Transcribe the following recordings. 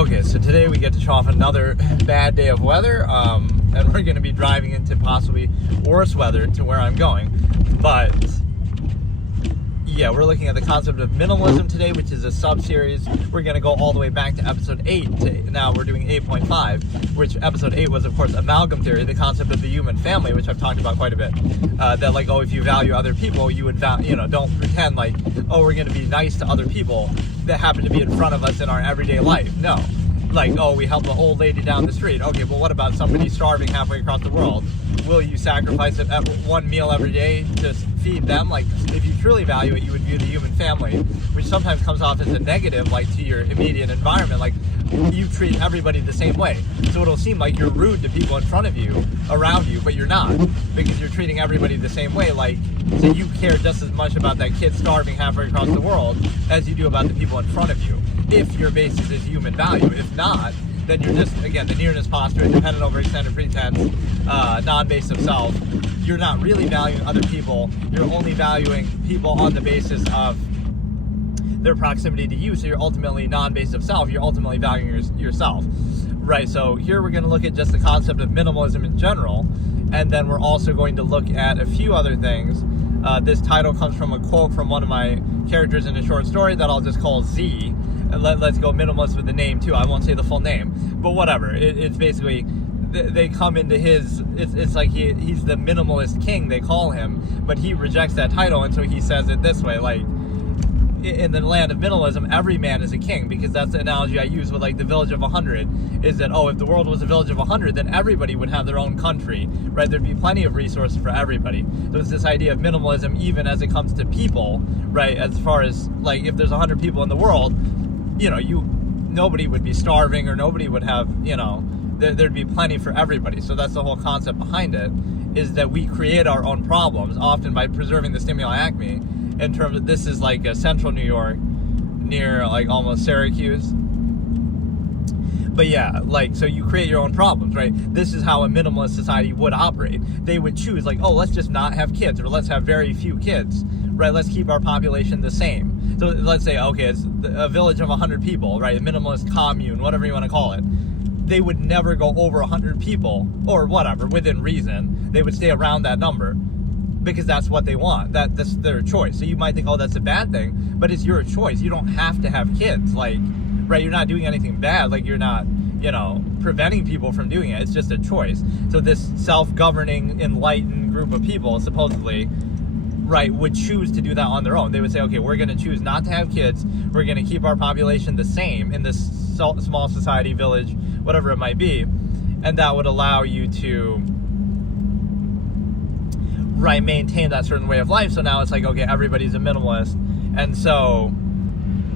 Okay, so today we get to show off another bad day of weather, and we're going to be driving into possibly worse weather to where I'm going. But yeah, we're looking at the concept of minimalism today, which is a sub-series. We're going to go all the way back to episode 8. Now we're doing 8.5, which episode 8 was, of course, amalgam theory, the concept of the human family, which I've talked about quite a bit. That, like, oh, if you value other people, you would, don't pretend like, oh, we're going to be nice to other people that happen to be in front of us in our everyday life. No. Like, oh, we help the old lady down the street. Okay, well, what about somebody starving halfway across the world? Will you sacrifice one meal every day to feed them? Like, if you truly value it, you would view the human family, which sometimes comes off as a negative, like, to your immediate environment. Like, you treat everybody the same way. So it'll seem like you're rude to people in front of you, around you, but you're not, because you're treating everybody the same way. Like, so you care just as much about that kid starving halfway across the world as you do about the people in front of you, if your basis is human value. If not, then you're just, again, the nearness posture, independent over extended pretense, non-basic self. You're not really valuing other people. You're only valuing people on the basis of their proximity to you. So you're ultimately non-basic self. You're ultimately valuing yourself, right? So here we're going to look at just the concept of minimalism in general, and then we're also going to look at a few other things. This title comes from a quote from one of my characters in a short story that I'll just call Z. And let's go minimalist with the name too. I won't say the full name, but whatever. It's basically, they come into his, it's like he's the minimalist king, they call him, but he rejects that title, and so he says it this way, like, in the land of minimalism, every man is a king, because that's the analogy I use with, like, the village of 100, is that, oh, if the world was a village of 100, then everybody would have their own country, right? There'd be plenty of resources for everybody. So it's this idea of minimalism, even as it comes to people, right? As far as, like, if there's 100 people in the world, nobody would be starving, or nobody would have, there'd be plenty for everybody. So that's the whole concept behind it, is that we create our own problems, often by preserving the stimuli acme, in terms of, this is like a central New York, near, like, almost Syracuse. But yeah, like, so you create your own problems, right? This is how a minimalist society would operate. They would choose, like, oh, let's just not have kids, or let's have very few kids, right? Let's keep our population the same. So let's say, okay, it's a village of 100 people, right? A minimalist commune, whatever you want to call it. They would never go over 100 people, or whatever, within reason. They would stay around that number, because that's what they want. That's their choice. So you might think, oh, that's a bad thing, but it's your choice. You don't have to have kids, like, right? You're not doing anything bad. Like, you're not, preventing people from doing it. It's just a choice. So this self-governing, enlightened group of people, supposedly, right, would choose to do that on their own. They would say, okay, we're going to choose not to have kids. We're going to keep our population the same in this small society, village, whatever it might be. And that would allow you to, right, maintain that certain way of life. So now it's like, okay, everybody's a minimalist. And so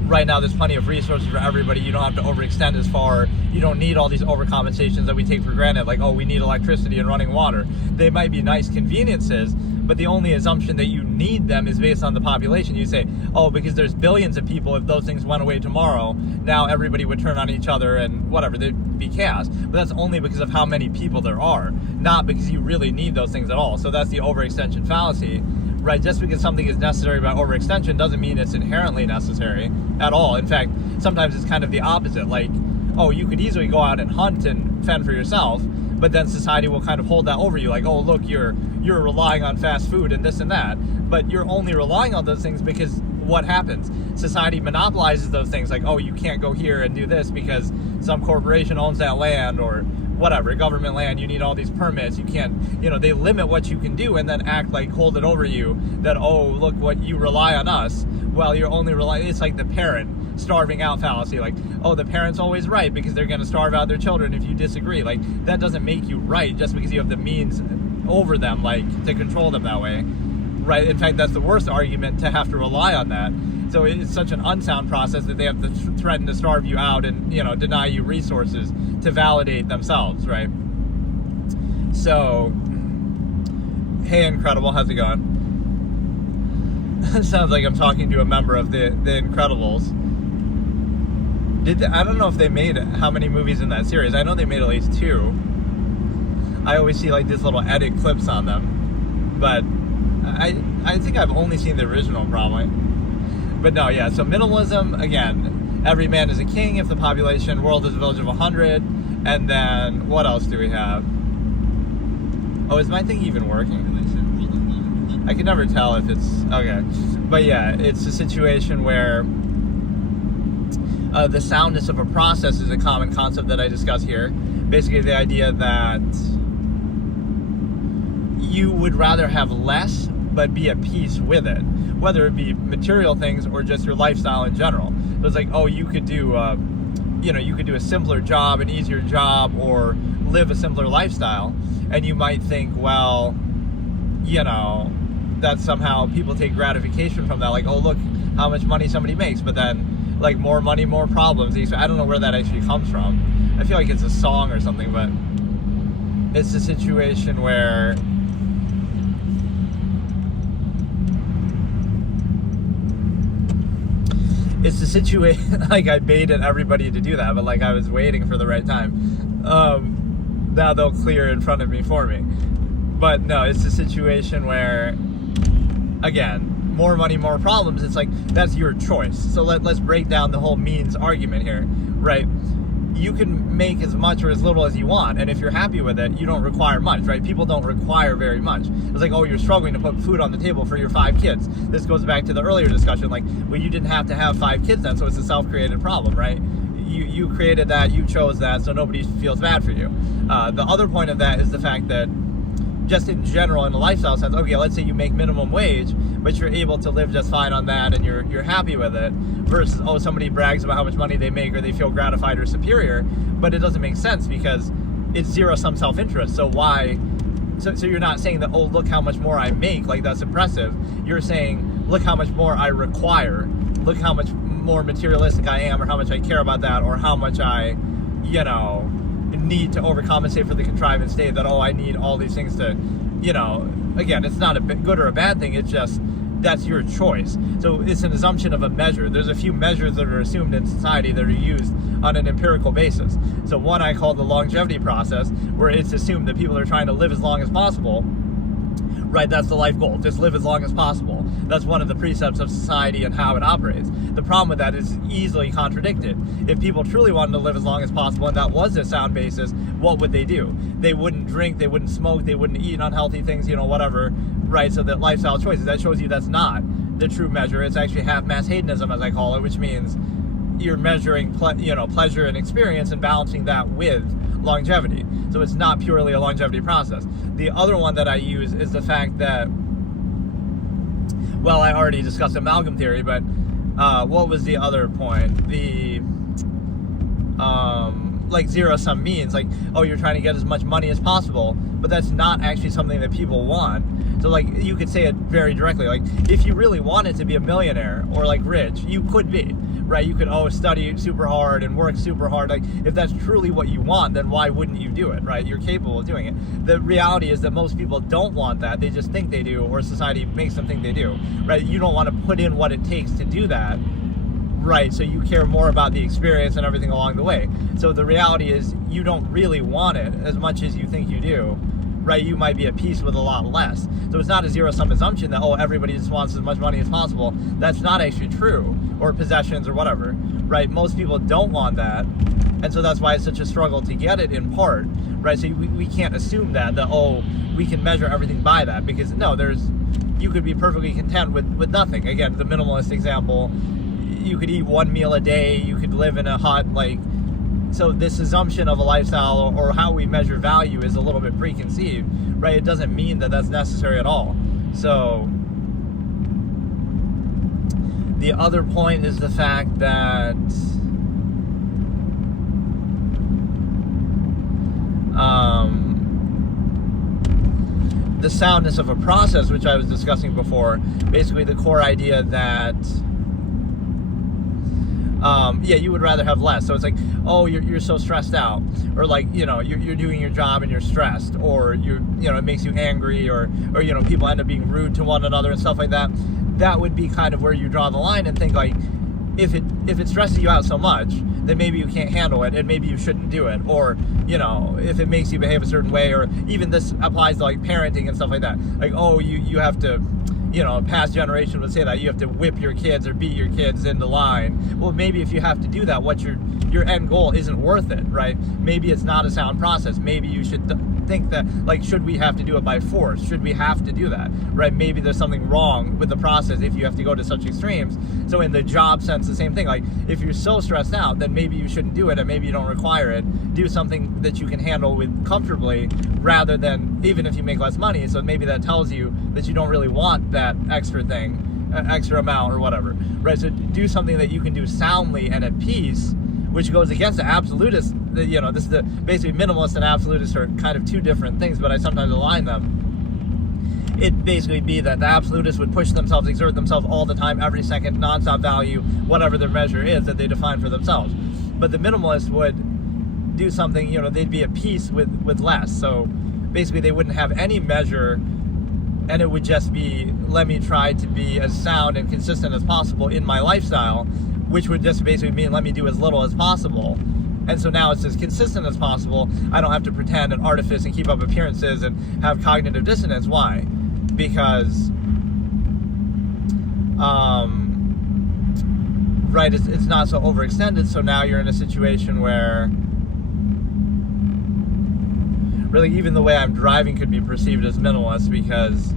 right now there's plenty of resources for everybody. You don't have to overextend as far. You don't need all these overcompensations that we take for granted, like, oh, we need electricity and running water. They might be nice conveniences, but the only assumption that you need them is based on the population. You say, oh, because there's billions of people, if those things went away tomorrow, now everybody would turn on each other and whatever, there'd be chaos. But that's only because of how many people there are, not because you really need those things at all. So that's the overextension fallacy, right? Just because something is necessary by overextension doesn't mean it's inherently necessary at all. In fact, sometimes it's kind of the opposite. Like, oh, you could easily go out and hunt and fend for yourself, but then society will kind of hold that over you, like, oh, look, you're relying on fast food and this and that, but you're only relying on those things because what happens? Society monopolizes those things, like, oh, you can't go here and do this because some corporation owns that land, or whatever, government land, you need all these permits, you can't, they limit what you can do and then act like hold it over you, that, oh, look, what you rely on us, well, you're only relying, it's like the parent starving out fallacy, like, oh, the parent's always right because they're going to starve out their children if you disagree. Like, that doesn't make you right just because you have the means over them, like, to control them that way, right? In fact, that's the worst argument, to have to rely on that. So it's such an unsound process that they have to threaten to starve you out and, deny you resources to validate themselves, right? So, hey, Incredible, how's it going? It sounds like I'm talking to a member of the Incredibles. I don't know if they made how many movies in that series. I know they made at least 2. I always see, like, these little edit clips on them, but I think I've only seen the original, probably. But no, yeah, so minimalism, again, every man is a king if the population world is a village of 100. And then what else do we have? Oh, is my thing even working? I can never tell if it's okay. But yeah, it's a situation where the soundness of a process is a common concept that I discuss here. Basically, the idea that you would rather have less but be at peace with it, whether it be material things or just your lifestyle in general. So it's like, oh, you could do you could do a simpler job, an easier job, or live a simpler lifestyle, and you might think, well, that somehow people take gratification from that, like, oh, look how much money somebody makes, but then, like, more money, more problems. I don't know where that actually comes from. I feel like it's a song or something, but it's a situation where it's a situation, like, I baited everybody to do that, but, like, I was waiting for the right time. Now they'll clear in front of me for me. But no, it's a situation where, again, more money, more problems. It's like, that's your choice. So let's break down the whole means argument here, right? You can make as much or as little as you want, and if you're happy with it, you don't require much, right? People don't require very much. It's like, oh, you're struggling to put food on the table for your 5 kids. This goes back to the earlier discussion, like, well, you didn't have to have 5 kids then, so it's a self-created problem, right? You created that, you chose that, so nobody feels bad for you. The other point of that is the fact that just in general, in a lifestyle sense, okay, let's say you make minimum wage, but you're able to live just fine on that and you're happy with it, versus, oh, somebody brags about how much money they make or they feel gratified or superior, but it doesn't make sense because it's zero-sum self-interest. So why? So you're not saying that, oh, look how much more I make, like, that's impressive. You're saying, look how much more I require, look how much more materialistic I am, or how much I care about that, or how much I, need to overcompensate for the contrivance state that, oh, I need all these things to, again, it's not a good or a bad thing, it's just, that's your choice. So it's an assumption of a measure. There's a few measures that are assumed in society that are used on an empirical basis. So one I call the longevity process, where it's assumed that people are trying to live as long as possible, right? That's the life goal, just live as long as possible. That's one of the precepts of society and how it operates. The problem with that is easily contradicted. If people truly wanted to live as long as possible, and that was a sound basis, what would they do? They wouldn't drink, they wouldn't smoke, they wouldn't eat unhealthy things, whatever, right? So that lifestyle choices, that shows you that's not the true measure. It's actually half-mass hedonism, as I call it, which means you're measuring pleasure and experience and balancing that with longevity. So it's not purely a longevity process. The other one that I use is the fact that, well, I already discussed amalgam theory, but what was the other point? The like zero-sum means, like, oh, you're trying to get as much money as possible, but that's not actually something that people want. So, like, you could say it very directly, like, if you really wanted to be a millionaire or, like, rich, you could be, right? You could, study super hard and work super hard. Like, if that's truly what you want, then why wouldn't you do it, right? You're capable of doing it. The reality is that most people don't want that. They just think they do, or society makes them think they do, right? You don't want to put in what it takes to do that, right? So you care more about the experience and everything along the way. So the reality is you don't really want it as much as you think you do, right? You might be at peace with a lot less. So it's not a zero-sum assumption that, oh, everybody just wants as much money as possible. That's not actually true, or possessions or whatever, right? Most people don't want that, and so that's why it's such a struggle to get it in part, right? So we can't assume that, oh, we can measure everything by that, because no, you could be perfectly content with nothing. Again, the minimalist example, you could eat one meal a day, you could live in a hut, like, so this assumption of a lifestyle or how we measure value is a little bit preconceived, right? It doesn't mean that that's necessary at all. So the other point is the fact that the soundness of a process, which I was discussing before, basically the core idea that you would rather have less. So it's like, oh, you're so stressed out, or like, you're doing your job and you're stressed, or it makes you angry, or people end up being rude to one another and stuff like that. That would be kind of where you draw the line and think, like, if it stresses you out so much, then maybe you can't handle it and maybe you shouldn't do it. Or, you know, if it makes you behave a certain way, or even this applies to like parenting and stuff like that. Like, oh, you have to, you know, a past generation would say that you have to whip your kids or beat your kids into line. Well, maybe if you have to do that, what your end goal isn't worth it, right? Maybe it's not a sound process. Maybe you should think that, like, should we have to do it by force? Should we have to do that, right? Maybe there's something wrong with the process if you have to go to such extremes. So in the job sense, the same thing. Like, if you're so stressed out, then maybe you shouldn't do it, and maybe you don't require it. Do something that you can handle with comfortably, rather than, even if you make less money. So maybe that tells you that you don't really want that extra thing, extra amount or whatever, right? So do something that you can do soundly and at peace, which goes against the absolutist. You know, this is basically minimalist and absolutist are kind of two different things, but I sometimes align them. It'd basically be that the absolutists would push themselves, exert themselves all the time, every second, nonstop value, whatever their measure is that they define for themselves. But the minimalist would do something, you know, they'd be at peace with less. So basically they wouldn't have any measure, and it would just be, let me try to be as sound and consistent as possible in my lifestyle, which would just basically mean let me do as little as possible. And so now it's as consistent as possible. I don't have to pretend and artifice and keep up appearances and have cognitive dissonance. Why? Because, right, it's not so overextended. So now you're in a situation where really even the way I'm driving could be perceived as minimalist, because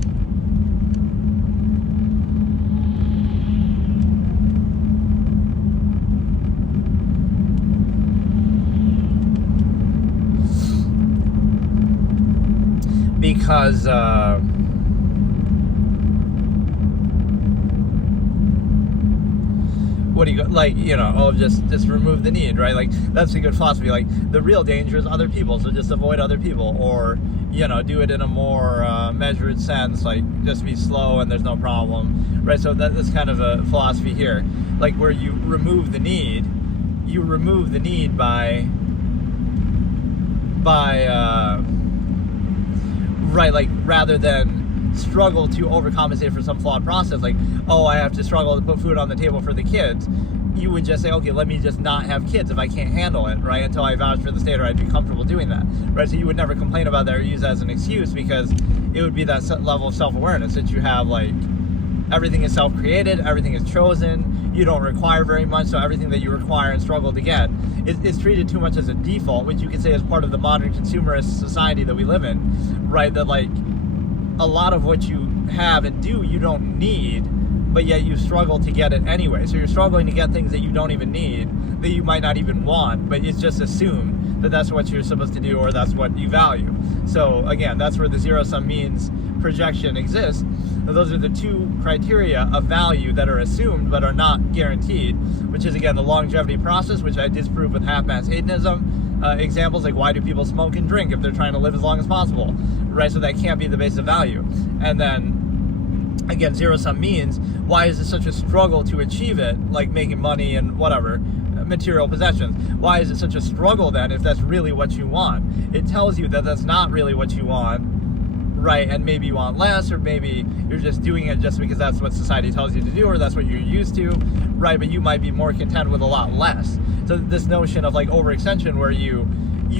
what do you go, like, you know, oh, just remove the need, right? Like, that's a good philosophy. Like, the real danger is other people, so just avoid other people, or, you know, do it in a more measured sense, like just be slow and there's no problem, right? So that's kind of a philosophy here, like where you remove the need by right, like, rather than struggle to overcompensate for some flawed process, like, oh, I have to struggle to put food on the table for the kids, you would just say, okay, let me just not have kids if I can't handle it, right, until I vouch for the state or I'd be comfortable doing that, right? So you would never complain about that or use that as an excuse, because it would be that level of self-awareness that you have, like, everything is self-created, everything is chosen, you don't require very much, so everything that you require and struggle to get is treated too much as a default, which you could say is part of the modern consumerist society that we live in, right? That, like, a lot of what you have and do you don't need, but yet you struggle to get it anyway. So you're struggling to get things that you don't even need, that you might not even want, but it's just assumed that that's what you're supposed to do or that's what you value. So again, that's where the zero-sum means projection exists. Now, those are the two criteria of value that are assumed but are not guaranteed, which is, again, the longevity process, which I disprove with half-mass hedonism. Examples like, why do people smoke and drink if they're trying to live as long as possible, right? So that can't be the base of value. And then, again, zero-sum means, why is it such a struggle to achieve it, like making money and whatever, material possessions? Why is it such a struggle then if that's really what you want? It tells you that that's not really what you want, right? And maybe you want less, or maybe you're just doing it just because that's what society tells you to do, or that's what you're used to, right? But you might be more content with a lot less. So this notion of, like, overextension, where you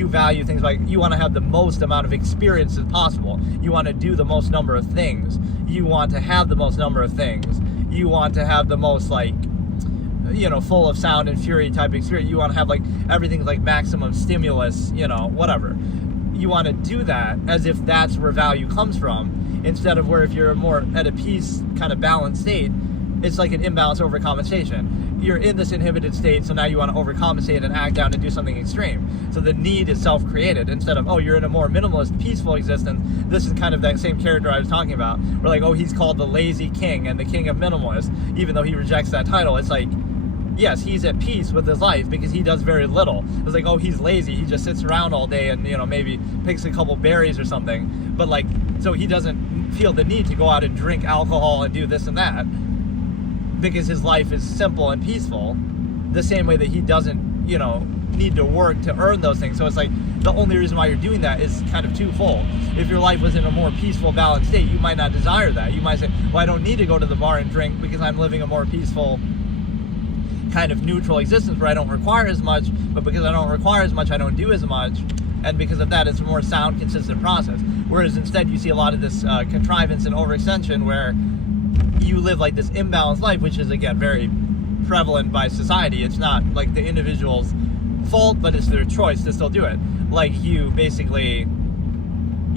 value things like you want to have the most amount of experience as possible, you want to do the most number of things, you want to have the most number of things, you want to have the most, like, you know, full of sound and fury type experience, you want to have, like, everything's like maximum stimulus, you know, whatever. You want to do that as if that's where value comes from, instead of where, if you're more at a peace kind of balanced state, it's like an imbalance overcompensation. You're in this inhibited state, so now you want to overcompensate and act out and do something extreme. So the need is self-created, instead of, oh, you're in a more minimalist, peaceful existence. This is kind of that same character I was talking about. We're like, oh, he's called the lazy king and the king of minimalists, even though he rejects that title. It's like, yes, he's at peace with his life because he does very little. It's like, oh, he's lazy. He just sits around all day and, you know, maybe picks a couple berries or something. But, like, so he doesn't feel the need to go out and drink alcohol and do this and that, because his life is simple and peaceful, the same way that he doesn't, you know, need to work to earn those things. So it's like, the only reason why you're doing that is kind of twofold. If your life was in a more peaceful, balanced state, you might not desire that. You might say, well, I don't need to go to the bar and drink because I'm living a more peaceful kind of neutral existence where I don't require as much, but because I don't require as much, I don't do as much. And because of that, it's a more sound, consistent process. Whereas instead, you see a lot of this contrivance and overextension where you live like this imbalanced life, which is, again, very prevalent by society. It's not like the individual's fault, but it's their choice to still do it. Like, you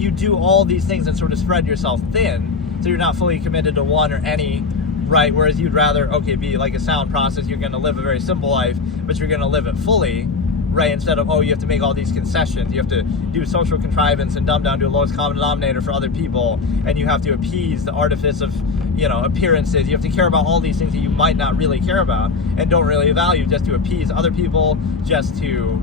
do all these things and sort of spread yourself thin, so you're not fully committed to one or any, right? Whereas you'd rather, okay, be like a sound process, you're going to live a very simple life, but you're going to live it fully, right? Instead of, you have to make all these concessions. You have to do social contrivance and dumb down to a lowest common denominator for other people, and you have to appease the artifice of, appearances. You have to care about all these things that you might not really care about and don't really value, just to appease other people, just to,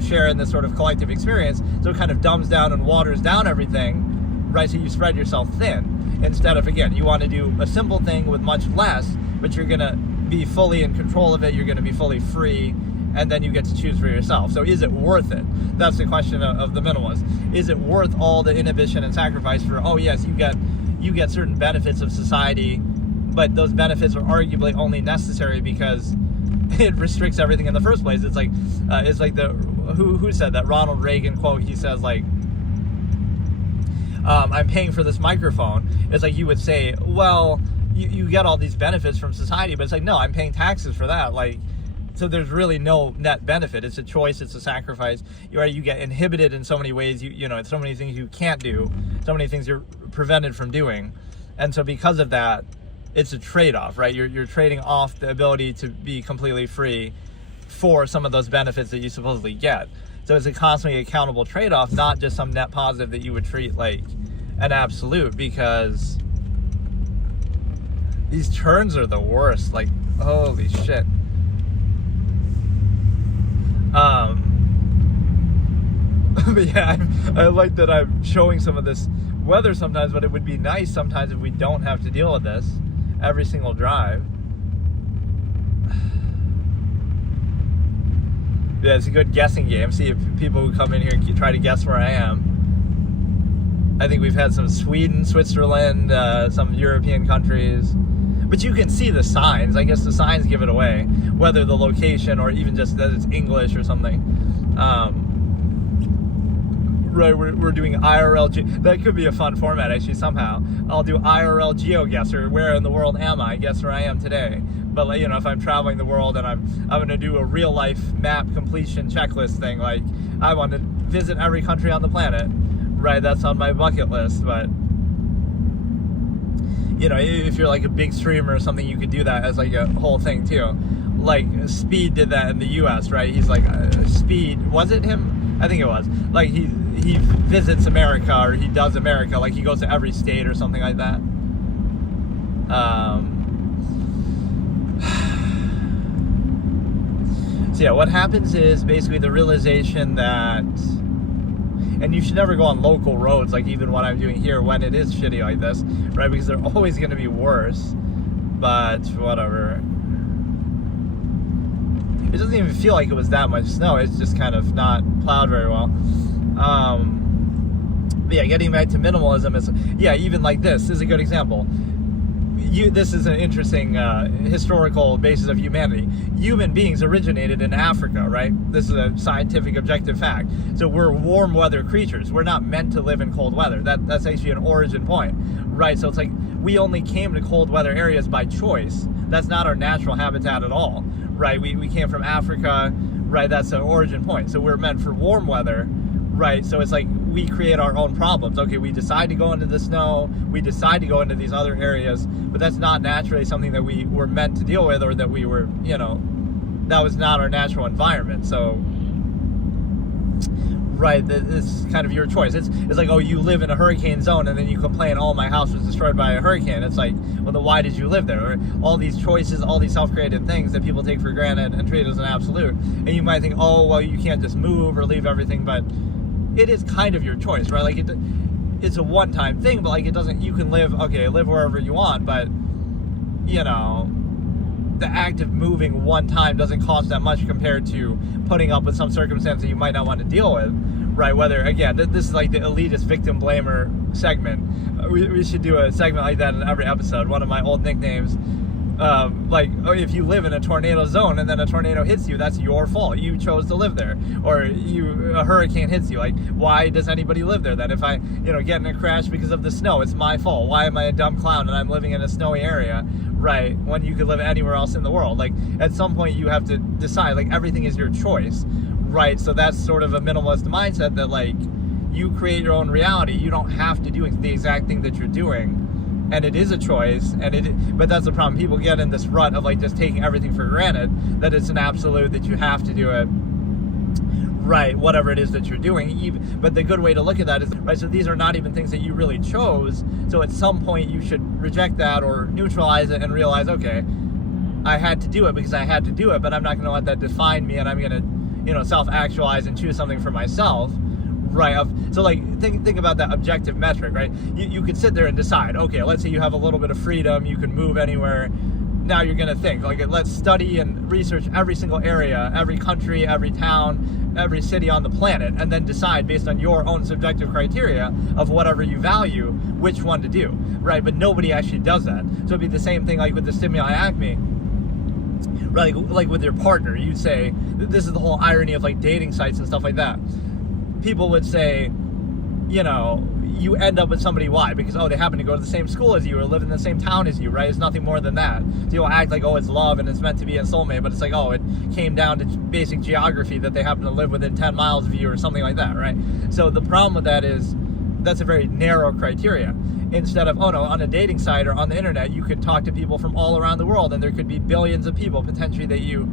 share in this sort of collective experience. So it kind of dumbs down and waters down everything, right? So you spread yourself thin. Instead of, again, you want to do a simple thing with much less, but you're going to be fully in control of it. You're going to be fully free, and then you get to choose for yourself. So is it worth it? That's the question of the minimalist. Is it worth all the inhibition and sacrifice for, yes, you get certain benefits of society, but those benefits are arguably only necessary because it restricts everything in the first place. It's like who said that Ronald Reagan quote? He says, like, I'm paying for this microphone. It's like you would say, well, you get all these benefits from society, but it's like, no, I'm paying taxes for that. Like, so there's really no net benefit. It's a choice. It's a sacrifice. You get inhibited in so many ways. So many things you can't do. So many things you're prevented from doing. And so because of that, it's a trade-off, right? You're trading off the ability to be completely free for some of those benefits that you supposedly get. So it's a constantly accountable trade-off, not just some net positive that you would treat like an absolute, because these turns are the worst. Like, holy shit. But yeah, I like that I'm showing some of this weather sometimes, but it would be nice sometimes if we don't have to deal with this every single drive. Yeah, it's a good guessing game. See if people who come in here try to guess where I am. I think we've had some Sweden, Switzerland, some European countries. But you can see the signs. I guess the signs give it away, whether the location or even just that it's English or something. Right, we're doing IRL. That could be a fun format, actually, somehow. I'll do IRL GeoGuessr. Where in the world am I? Guess where I am today. But, like, if I'm traveling the world and I'm going to do a real-life map completion checklist thing, like, I want to visit every country on the planet. Right, that's on my bucket list. But, if you're, like, a big streamer or something, you could do that as, like, a whole thing, too. Like, Speed did that in the U.S., right? He's like, Speed, was it him? I think it was. Like, he visits America, or he does America, like he goes to every state or something like that. So yeah, what happens is basically the realization that, and you should never go on local roads, like even what I'm doing here when it is shitty like this, right? Because they're always going to be worse, but whatever. It doesn't even feel like it was that much snow. It's just kind of not plowed very well. But yeah, getting back to minimalism is, even like this is a good example. This is an interesting historical basis of humanity. Human beings originated in Africa, right? This is a scientific objective fact. So we're warm weather creatures. We're not meant to live in cold weather. That's actually an origin point, right? So it's like we only came to cold weather areas by choice. That's not our natural habitat at all, right? We came from Africa, right? That's an origin point. So we're meant for warm weather, right? So it's like we create our own problems. Okay, we decide to go into the snow, we decide to go into these other areas, but that's not naturally something that we were meant to deal with, or that we were, that was not our natural environment. So, right, it's kind of your choice. It's like, you live in a hurricane zone, and then you complain, my house was destroyed by a hurricane. It's like, well, then why did you live there? Or all these choices, all these self-created things that people take for granted and treat as an absolute. And you might think, you can't just move or leave everything, but it is kind of your choice, right? Like, it's a one-time thing, but like, it doesn't, you can live wherever you want, but, the act of moving one time doesn't cost that much compared to putting up with some circumstance that you might not want to deal with, right? Whether, again, this is like the elitist victim blamer segment. We should do a segment like that in every episode. One of my old nicknames Like, if you live in a tornado zone and then a tornado hits you, that's your fault. You chose to live there. Or a hurricane hits you. Like, why does anybody live there then? If I, get in a crash because of the snow, it's my fault. Why am I a dumb clown and I'm living in a snowy area, right, when you could live anywhere else in the world? Like, at some point you have to decide, like, everything is your choice, right? So that's sort of a minimalist mindset that, like, you create your own reality. You don't have to do the exact thing that you're doing. And it is a choice, but that's the problem. People get in this rut of, like, just taking everything for granted, that it's an absolute, that you have to do it, right, whatever it is that you're doing. But the good way to look at that is, right, so these are not even things that you really chose, so at some point you should reject that or neutralize it and realize, okay, I had to do it because I had to do it, but I'm not going to let that define me, and I'm going to, self-actualize and choose something for myself. Right. So, like, think about that objective metric, right? You could sit there and decide, okay, let's say you have a little bit of freedom, you can move anywhere. Now you're going to think, like, let's study and research every single area, every country, every town, every city on the planet, and then decide based on your own subjective criteria of whatever you value, which one to do, right? But nobody actually does that. So it'd be the same thing, like, with the stimuli acme. Right, like with your partner, you'd say, this is the whole irony of, like, dating sites and stuff like that. People would say, you end up with somebody, why? Because, they happen to go to the same school as you or live in the same town as you, right? It's nothing more than that. So you'll act like, it's love and it's meant to be a soulmate, but it's like, it came down to basic geography that they happen to live within 10 miles of you or something like that, right? So the problem with that is that's a very narrow criteria. Instead of, on a dating site or on the internet, you could talk to people from all around the world, and there could be billions of people potentially that you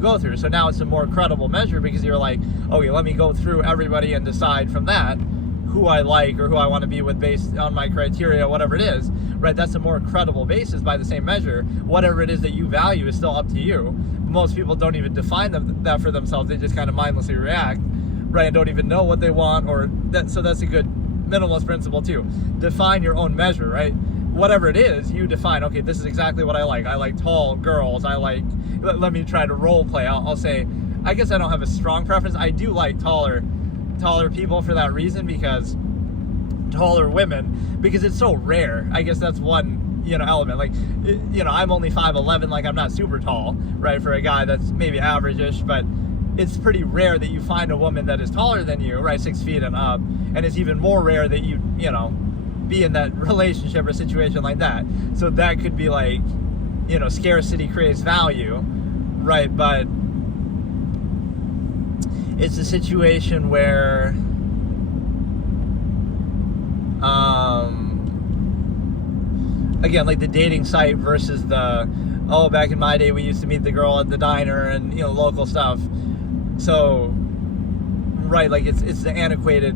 go through. So now it's a more credible measure because you're like, okay, let me go through everybody and decide from that who I like or who I want to be with based on my criteria, whatever it is, right? That's a more credible basis by the same measure. Whatever it is that you value is still up to you. Most people don't even define that for themselves. They just kind of mindlessly react, right? And don't even know what they want, so that's a good minimalist principle too. Define your own measure, right? Whatever it is, you define, okay, this is exactly what I like. I like tall girls. Let me try to role play. I'll say, I guess I don't have a strong preference. I do like taller people for that reason, because taller women, because it's so rare. I guess that's one, element. Like, I'm only 5'11", like, I'm not super tall, right, for a guy that's maybe average-ish, but it's pretty rare that you find a woman that is taller than you, right, 6 feet and up, and it's even more rare that you be in that relationship or situation like that. So that could be like, scarcity creates value, right? But it's a situation where, again, like the dating site versus back in my day we used to meet the girl at the diner and, local stuff. So, right, like it's the antiquated,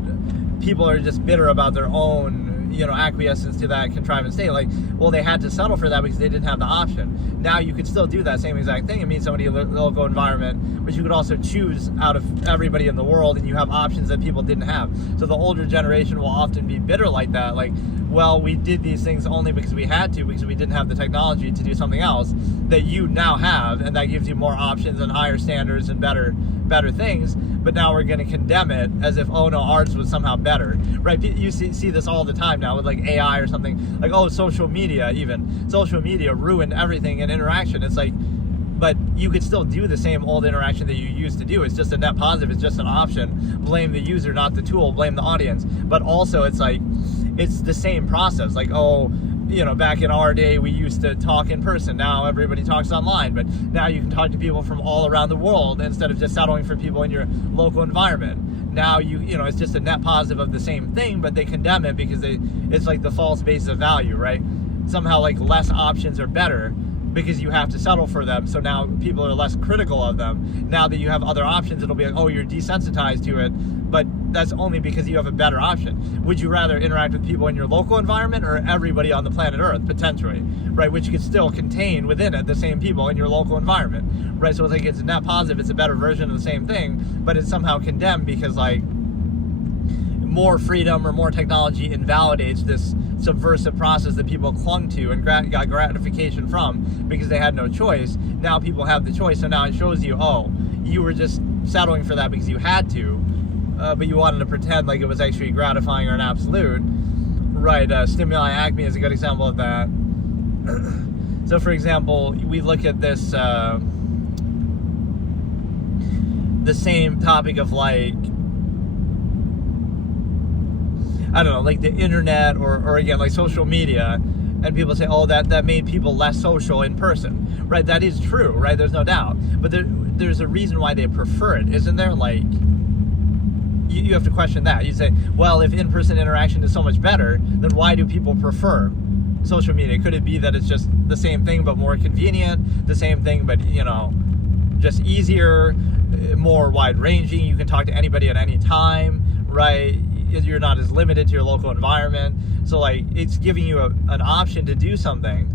people are just bitter about their own, acquiescence to that contrivance state. Like, well, they had to settle for that because they didn't have the option. Now you could still do that same exact thing and meet somebody in the local environment, but you could also choose out of everybody in the world, and you have options that people didn't have. So the older generation will often be bitter like that. Like, well, we did these things only because we had to, because we didn't have the technology to do something else that you now have, and that gives you more options and higher standards and better things. But now we're going to condemn it as if, ours was somehow better, right? You see this all the time now with, like, AI or something, like, social media ruined everything in interaction. It's like, but you could still do the same old interaction that you used to do. It's just a net positive. It's just an option. Blame the user, not the tool. Blame the audience. But also, it's like, it's the same process. Like, back in our day, we used to talk in person. Now everybody talks online, but now you can talk to people from all around the world instead of just settling for people in your local environment. Now it's just a net positive of the same thing, but they condemn it because it's like the false basis of value, right? Somehow, like, less options are better because you have to settle for them. So now people are less critical of them. Now that you have other options, it'll be like, you're desensitized to it, but that's only because you have a better option. Would you rather interact with people in your local environment or everybody on the planet Earth, potentially, right? Which you could still contain within it the same people in your local environment, right? So it's like, it's a net positive, it's a better version of the same thing, but it's somehow condemned because, like, more freedom or more technology invalidates this subversive process that people clung to and got gratification from because they had no choice. Now people have the choice, so now it shows you, you were just settling for that because you had to, but you wanted to pretend like it was actually gratifying or an absolute, right? Stimuli acme is a good example of that. So for example, we look at this, the same topic of like, I don't know, like the internet or again, like social media, and people say, oh, that made people less social in person, right? That is true, right? There's no doubt. But there's a reason why they prefer it, isn't there? Like, you have to question that. You say, well, if in-person interaction is so much better, then why do people prefer social media? Could it be that it's just the same thing but more convenient, the same thing but, you know, just easier, more wide-ranging, you can talk to anybody at any time, right? You're not as limited to your local environment. So like, it's giving you an option to do something,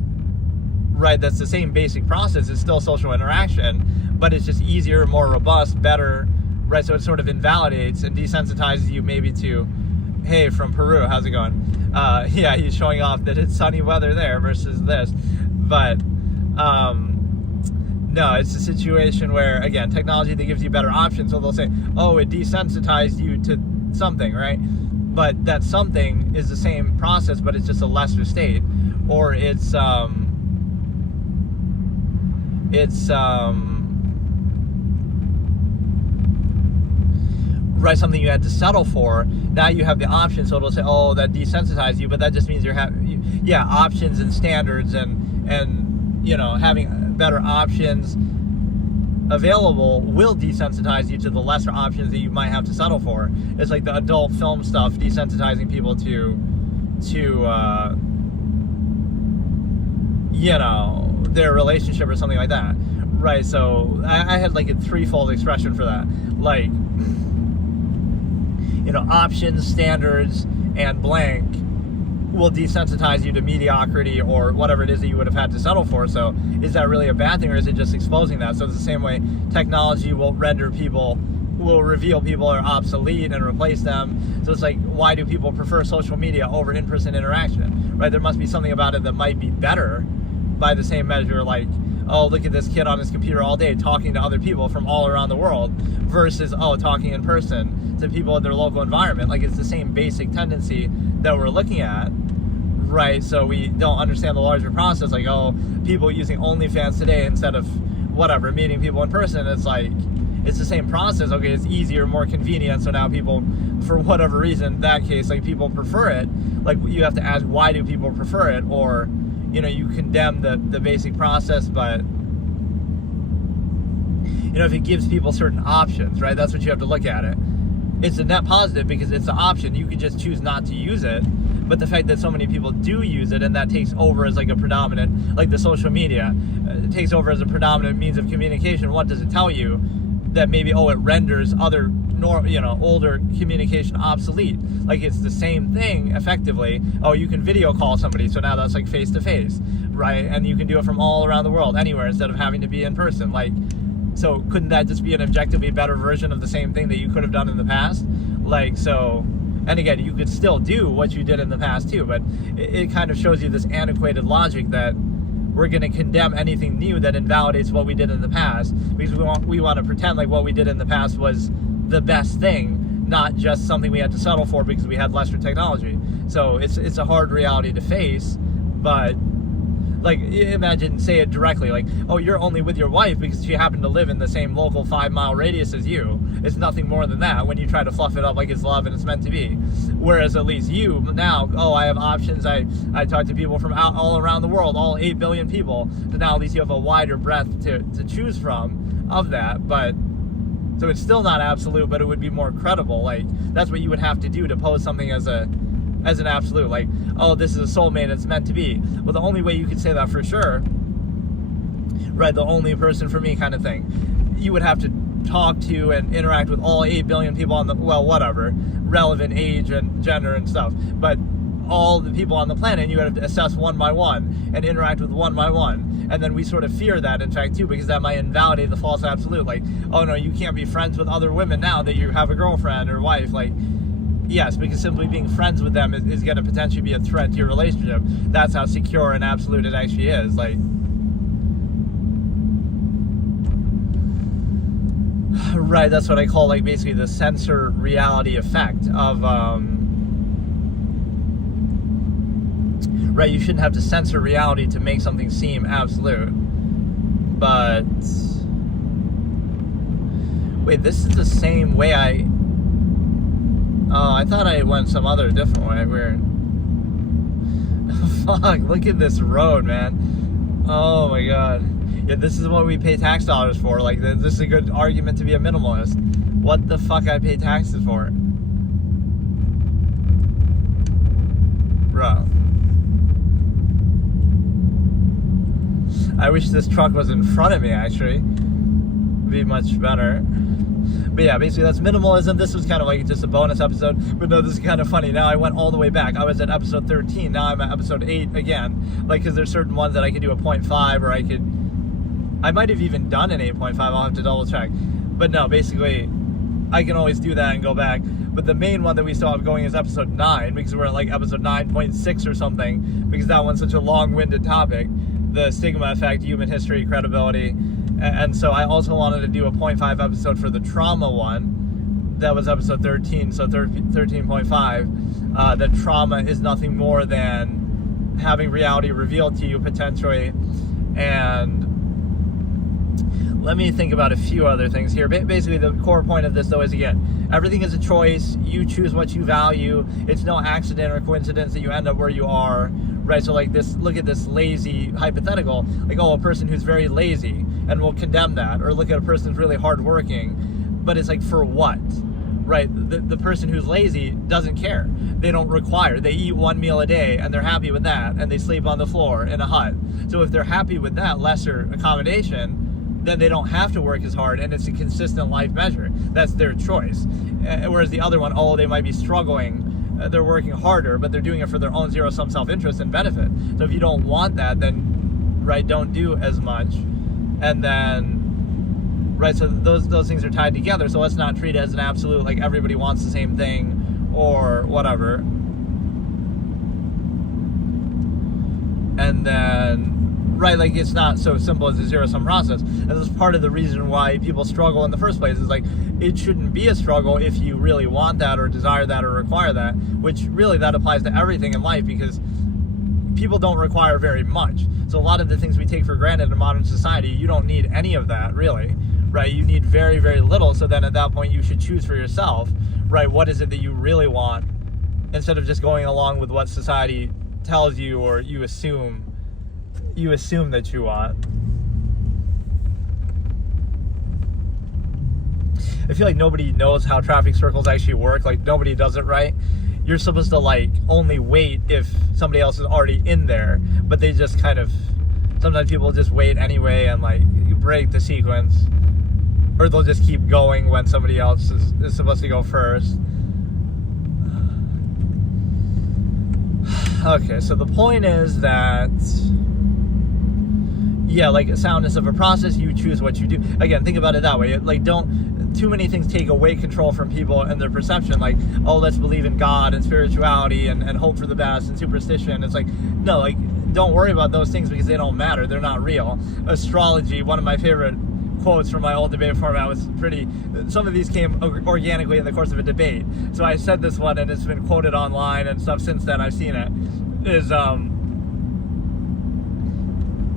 right? That's the same basic process. It's still social interaction, but it's just easier, more robust, better, right? So it sort of invalidates and desensitizes you maybe to, hey, from Peru, how's it going? Yeah, he's showing off that it's sunny weather there versus this. But no, it's a situation where, again, technology that gives you better options. So they'll say, oh, it desensitized you to something, right? But that something is the same process, but it's just a lesser state. Or it's right, something you had to settle for. Now you have the option, so it'll say, oh, that desensitized you, but that just means you're having, yeah, options and standards and you know, having better options available will desensitize you to the lesser options that you might have to settle for. It's like the adult film stuff desensitizing people to you know, their relationship or something like that, right? So I had like a threefold expression for that, like, you know, options, standards, and blank will desensitize you to mediocrity or whatever it is that you would have had to settle for. So is that really a bad thing, or is it just exposing that? So it's the same way technology will reveal people are obsolete and replace them. So it's like, why do people prefer social media over in-person interaction, right? There must be something about it that might be better by the same measure, like, oh, look at this kid on his computer all day talking to other people from all around the world versus, oh, talking in person to people in their local environment. Like, it's the same basic tendency that we're looking at, right? So we don't understand the larger process, like, oh, people using OnlyFans today instead of whatever, meeting people in person. It's like, it's the same process. Okay, it's easier, more convenient, so now people, for whatever reason, in that case, like, people prefer it. Like, you have to ask, why do people prefer it? Or, you know, you condemn the basic process, but, you know, if it gives people certain options, right, that's what you have to look at it. It's a net positive because it's an option. You could just choose not to use it, but the fact that so many people do use it and that takes over as like a predominant, like the social media, takes over as a predominant means of communication, what does it tell you? That maybe, oh, it renders other, you know, older communication obsolete. Like, it's the same thing effectively. Oh, you can video call somebody, so now that's like face to face, right? And you can do it from all around the world, anywhere, instead of having to be in person. Like, so couldn't that just be an objectively better version of the same thing that you could have done in the past? Like, so, and again, you could still do what you did in the past too, but it kind of shows you this antiquated logic that we're going to condemn anything new that invalidates what we did in the past, because we want to pretend like what we did in the past was the best thing, not just something we had to settle for because we had lesser technology. So it's a hard reality to face, but like, imagine, say it directly, like, oh, you're only with your wife because she happened to live in the same local 5-mile radius as you. It's nothing more than that when you try to fluff it up like it's love and it's meant to be. Whereas at least you now, oh, I have options. I talk to people from all around the world, all 8 billion people. So now at least you have a wider breadth to choose from of that. But so it's still not absolute, but it would be more credible. Like, that's what you would have to do to pose something as an absolute, like, oh, this is a soulmate, it's meant to be. Well, the only way you could say that for sure, right, the only person for me kind of thing, you would have to talk to and interact with all 8 billion people on the, well, whatever, relevant age and gender and stuff, but all the people on the planet, and you would have to assess one by one and interact with one by one. And then we sort of fear that, in fact, too, because that might invalidate the false absolute. Like, oh no, you can't be friends with other women now that you have a girlfriend or wife. Like, yes, because simply being friends with them is going to potentially be a threat to your relationship. That's how secure and absolute it actually is. Like, right, that's what I call, like, basically the censor reality effect of, right? You shouldn't have to censor reality to make something seem absolute. But wait, this is the same way I thought I went some other different way. Weird. Fuck, look at this road, man. Oh my god. Yeah, this is what we pay tax dollars for. Like, this is a good argument to be a minimalist. What the fuck I pay taxes for? Bro. I wish this truck was in front of me, actually. It'd be much better. But yeah, basically that's minimalism. This was kind of like just a bonus episode. But no, this is kind of funny. Now I went all the way back. I was at episode 13. Now I'm at episode 8 again. Like, because there's certain ones that I could do a 0.5, or I might have even done an 8.5. I'll have to double check. But no, basically, I can always do that and go back. But the main one that we still have going is episode 9, because we're at like episode 9.6 or something, because that one's such a long-winded topic. The stigma effect, human history, credibility. And so I also wanted to do a 0.5 episode for the trauma one. That was episode 13, so 13.5. That trauma is nothing more than having reality revealed to you potentially. And let me think about a few other things here. Basically, the core point of this, though, is, again, everything is a choice. You choose what you value. It's no accident or coincidence that you end up where you are, right? So, like, look at this lazy hypothetical. Like, oh, a person who's very lazy, and we'll condemn that. Or look at a person who's really hardworking. But it's like, for what? Right? The person who's lazy doesn't care. They don't require. They eat one meal a day, and they're happy with that, and they sleep on the floor in a hut. So if they're happy with that lesser accommodation, then they don't have to work as hard, and it's a consistent life measure. That's their choice. Whereas the other one, oh, they might be struggling. They're working harder, but they're doing it for their own zero-sum self-interest and benefit. So if you don't want that, then, right, don't do as much. And then, right, so those things are tied together. So let's not treat it as an absolute, like everybody wants the same thing or whatever. And then, right, like, it's not so simple as a zero-sum process. And this is part of the reason why people struggle in the first place. Is like, it shouldn't be a struggle if you really want that or desire that or require that, which really that applies to everything in life, because people don't require very much. So a lot of the things we take for granted in modern society, you don't need any of that, really, right? You need very, very little. So then at that point, you should choose for yourself, right? What is it that you really want, instead of just going along with what society tells you or you assume that you want. I feel like nobody knows how traffic circles actually work. Like, nobody does it right. You're supposed to, like, only wait if somebody else is already in there, but they just kind of, sometimes people just wait anyway and, like, break the sequence, or they'll just keep going when somebody else is supposed to go first. Okay, so the point is that, yeah, like, a soundness of a process, you choose what you do. Again, think about it that way. Like, too many things take away control from people and their perception. Like, oh, let's believe in God and spirituality and hope for the best and superstition. It's like, no, like, don't worry about those things because they don't matter. They're not real. Astrology, one of my favorite quotes from my old debate format, was some of these came organically in the course of a debate. So I said this one, and it's been quoted online and stuff since then. I've seen it. Is,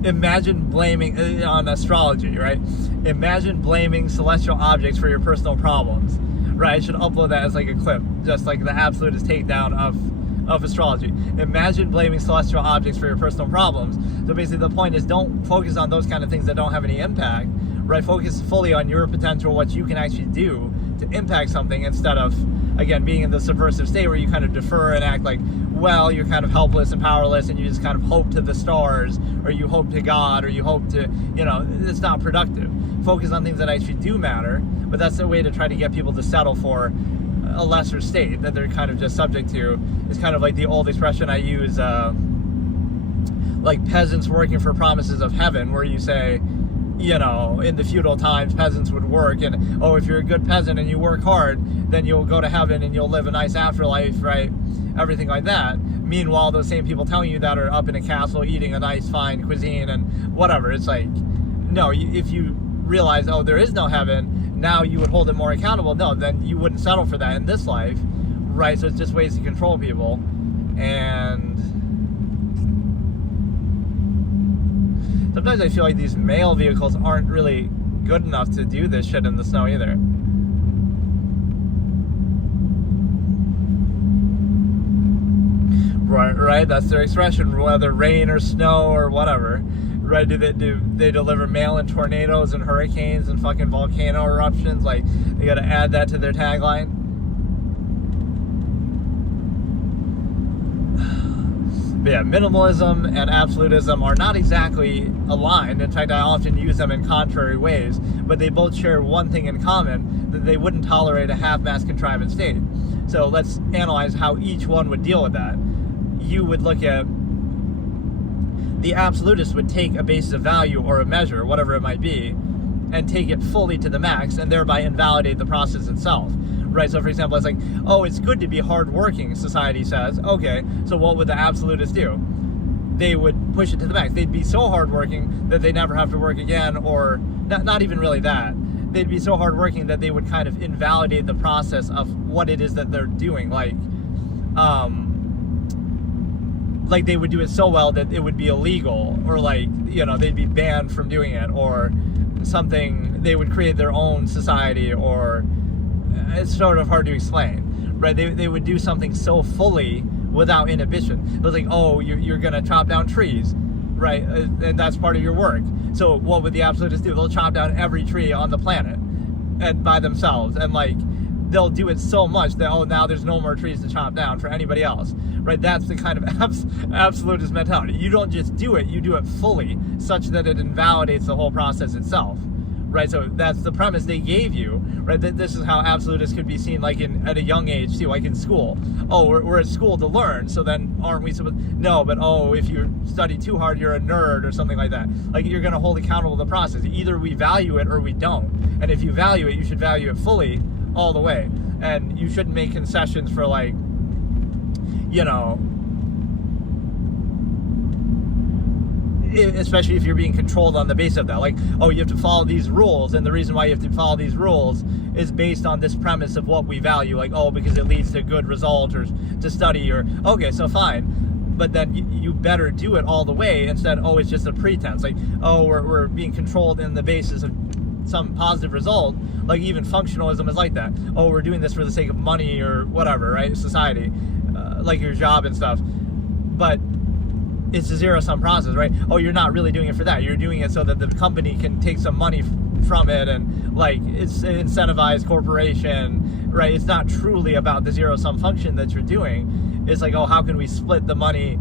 imagine blaming, on astrology, right? Imagine blaming celestial objects for your personal problems, right? I should upload that as like a clip, just like the absolutist takedown of astrology. Imagine blaming celestial objects for your personal problems. So basically the point is, don't focus on those kind of things that don't have any impact, right? Focus fully on your potential, what you can actually do to impact something, instead of, again, being in the subversive state where you kind of defer and act like, well, you're kind of helpless and powerless, and you just kind of hope to the stars, or you hope to God, or you hope to, it's not productive. Focus on things that actually do matter, but that's the way to try to get people to settle for a lesser state that they're kind of just subject to. It's kind of like the old expression I use, like peasants working for promises of heaven, where you say, in the feudal times, peasants would work, and, oh, if you're a good peasant and you work hard, then you'll go to heaven and you'll live a nice afterlife, right? Everything like that. Meanwhile, those same people telling you that are up in a castle eating a nice, fine cuisine and whatever. It's like, no, if you realize, oh, there is no heaven, now you would hold it more accountable. No, then you wouldn't settle for that in this life, right? So it's just ways to control people. And sometimes I feel like these mail vehicles aren't really good enough to do this shit in the snow either. Right, that's their expression, whether rain or snow or whatever. Right, do they deliver mail in tornadoes and hurricanes and fucking volcano eruptions? Like, they gotta add that to their tagline. But yeah, minimalism and absolutism are not exactly aligned. In fact, I often use them in contrary ways, but they both share one thing in common, that they wouldn't tolerate a half-mass contrivance state. So let's analyze how each one would deal with that. You would look at the absolutist would take a basis of value or a measure, whatever it might be, and take it fully to the max and thereby invalidate the process itself. Right, so for example, it's like, oh, it's good to be hardworking, society says. Okay, so what would the absolutists do? They would push it to the max. They'd be so hardworking that they never have to work again, or not even really that. They'd be so hardworking that they would kind of invalidate the process of what it is that they're doing. Like they would do it so well that it would be illegal, or like, you know, they'd be banned from doing it, or something. They would create their own society, or it's sort of hard to explain, right? They would do something so fully without inhibition. They're like, oh, you're gonna chop down trees, right? And that's part of your work. So what would the absolutists do? They'll chop down every tree on the planet, and by themselves, and like they'll do it so much that, oh, now there's no more trees to chop down for anybody else, right? That's the kind of absolutist mentality. You don't just do it, you do it fully, such that it invalidates the whole process itself, right? So that's the premise they gave you, right? That this is how absolutists could be seen, like at a young age too, like in school. Oh, we're at school to learn, so then aren't we supposed? No, but oh, if you study too hard, you're a nerd or something like that. Like, you're going to hold accountable the process. Either we value it or we don't. And if you value it, you should value it fully, all the way. And you shouldn't make concessions for, like, you know, especially if you're being controlled on the basis of that. Like, oh, you have to follow these rules, and the reason why you have to follow these rules is based on this premise of what we value. Like, oh, because it leads to good results, or to study, or, okay, so fine. But then you better do it all the way, instead, oh, it's just a pretense. Like, oh, we're being controlled in the basis of some positive result. Like, even functionalism is like that. Oh, we're doing this for the sake of money or whatever, right? Society, like your job and stuff. But it's a zero-sum process, right? Oh, you're not really doing it for that. You're doing it so that the company can take some money from it, and, like, it's an incentivized corporation, right? It's not truly about the zero-sum function that you're doing. It's like, oh, how can we split the money?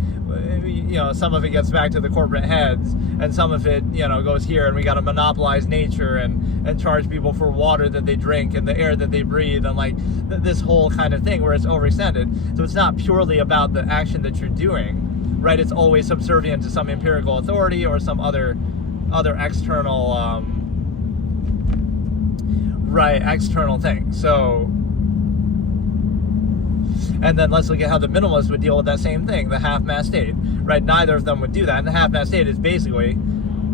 You know, some of it gets back to the corporate heads, and some of it, you know, goes here, and we got to monopolize nature and charge people for water that they drink and the air that they breathe, and like this whole kind of thing where it's overextended. So it's not purely about the action that you're doing, right? It's always subservient to some empirical authority or some other external, external thing. So, and then let's look at how the minimalists would deal with that same thing, the half-mass state, right? Neither of them would do that. And the half-mass state is basically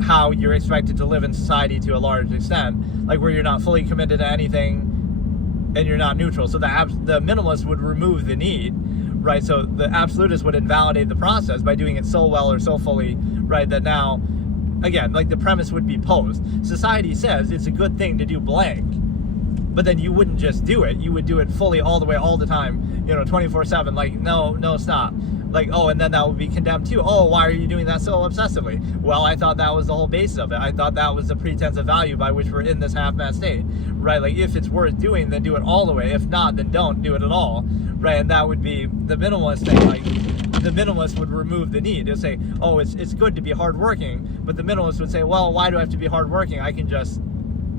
how you're expected to live in society to a large extent, like where you're not fully committed to anything and you're not neutral. So the minimalist would remove the need, right? So the absolutist would invalidate the process by doing it so well or so fully, right, that now, again, like the premise would be posed. Society says it's a good thing to do blank, but then you wouldn't just do it. You would do it fully all the way, all the time, you know, 24/7. Like, no, stop. Like, oh, and then that would be condemned too. Oh, why are you doing that so obsessively? Well, I thought that was the whole basis of it. I thought that was the pretense of value by which we're in this half-mass state, right? Like, if it's worth doing, then do it all the way. If not, then don't do it at all, right? And that would be the minimalist thing. Like, the minimalist would remove the need. They'll say, oh, it's good to be hardworking, but the minimalist would say, well, why do I have to be hardworking? I can just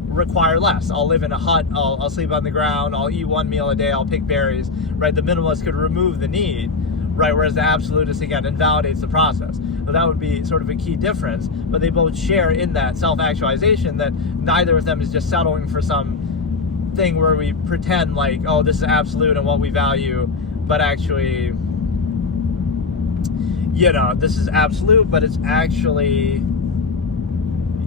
require less. I'll live in a hut, I'll sleep on the ground, I'll eat one meal a day, I'll pick berries, right? The minimalist could remove the need, right? Whereas the absolutist, again, invalidates the process. So that would be sort of a key difference, but they both share in that self-actualization that neither of them is just settling for some thing where we pretend like, oh, this is absolute and what we value, but actually, you know, this is absolute, but it's actually,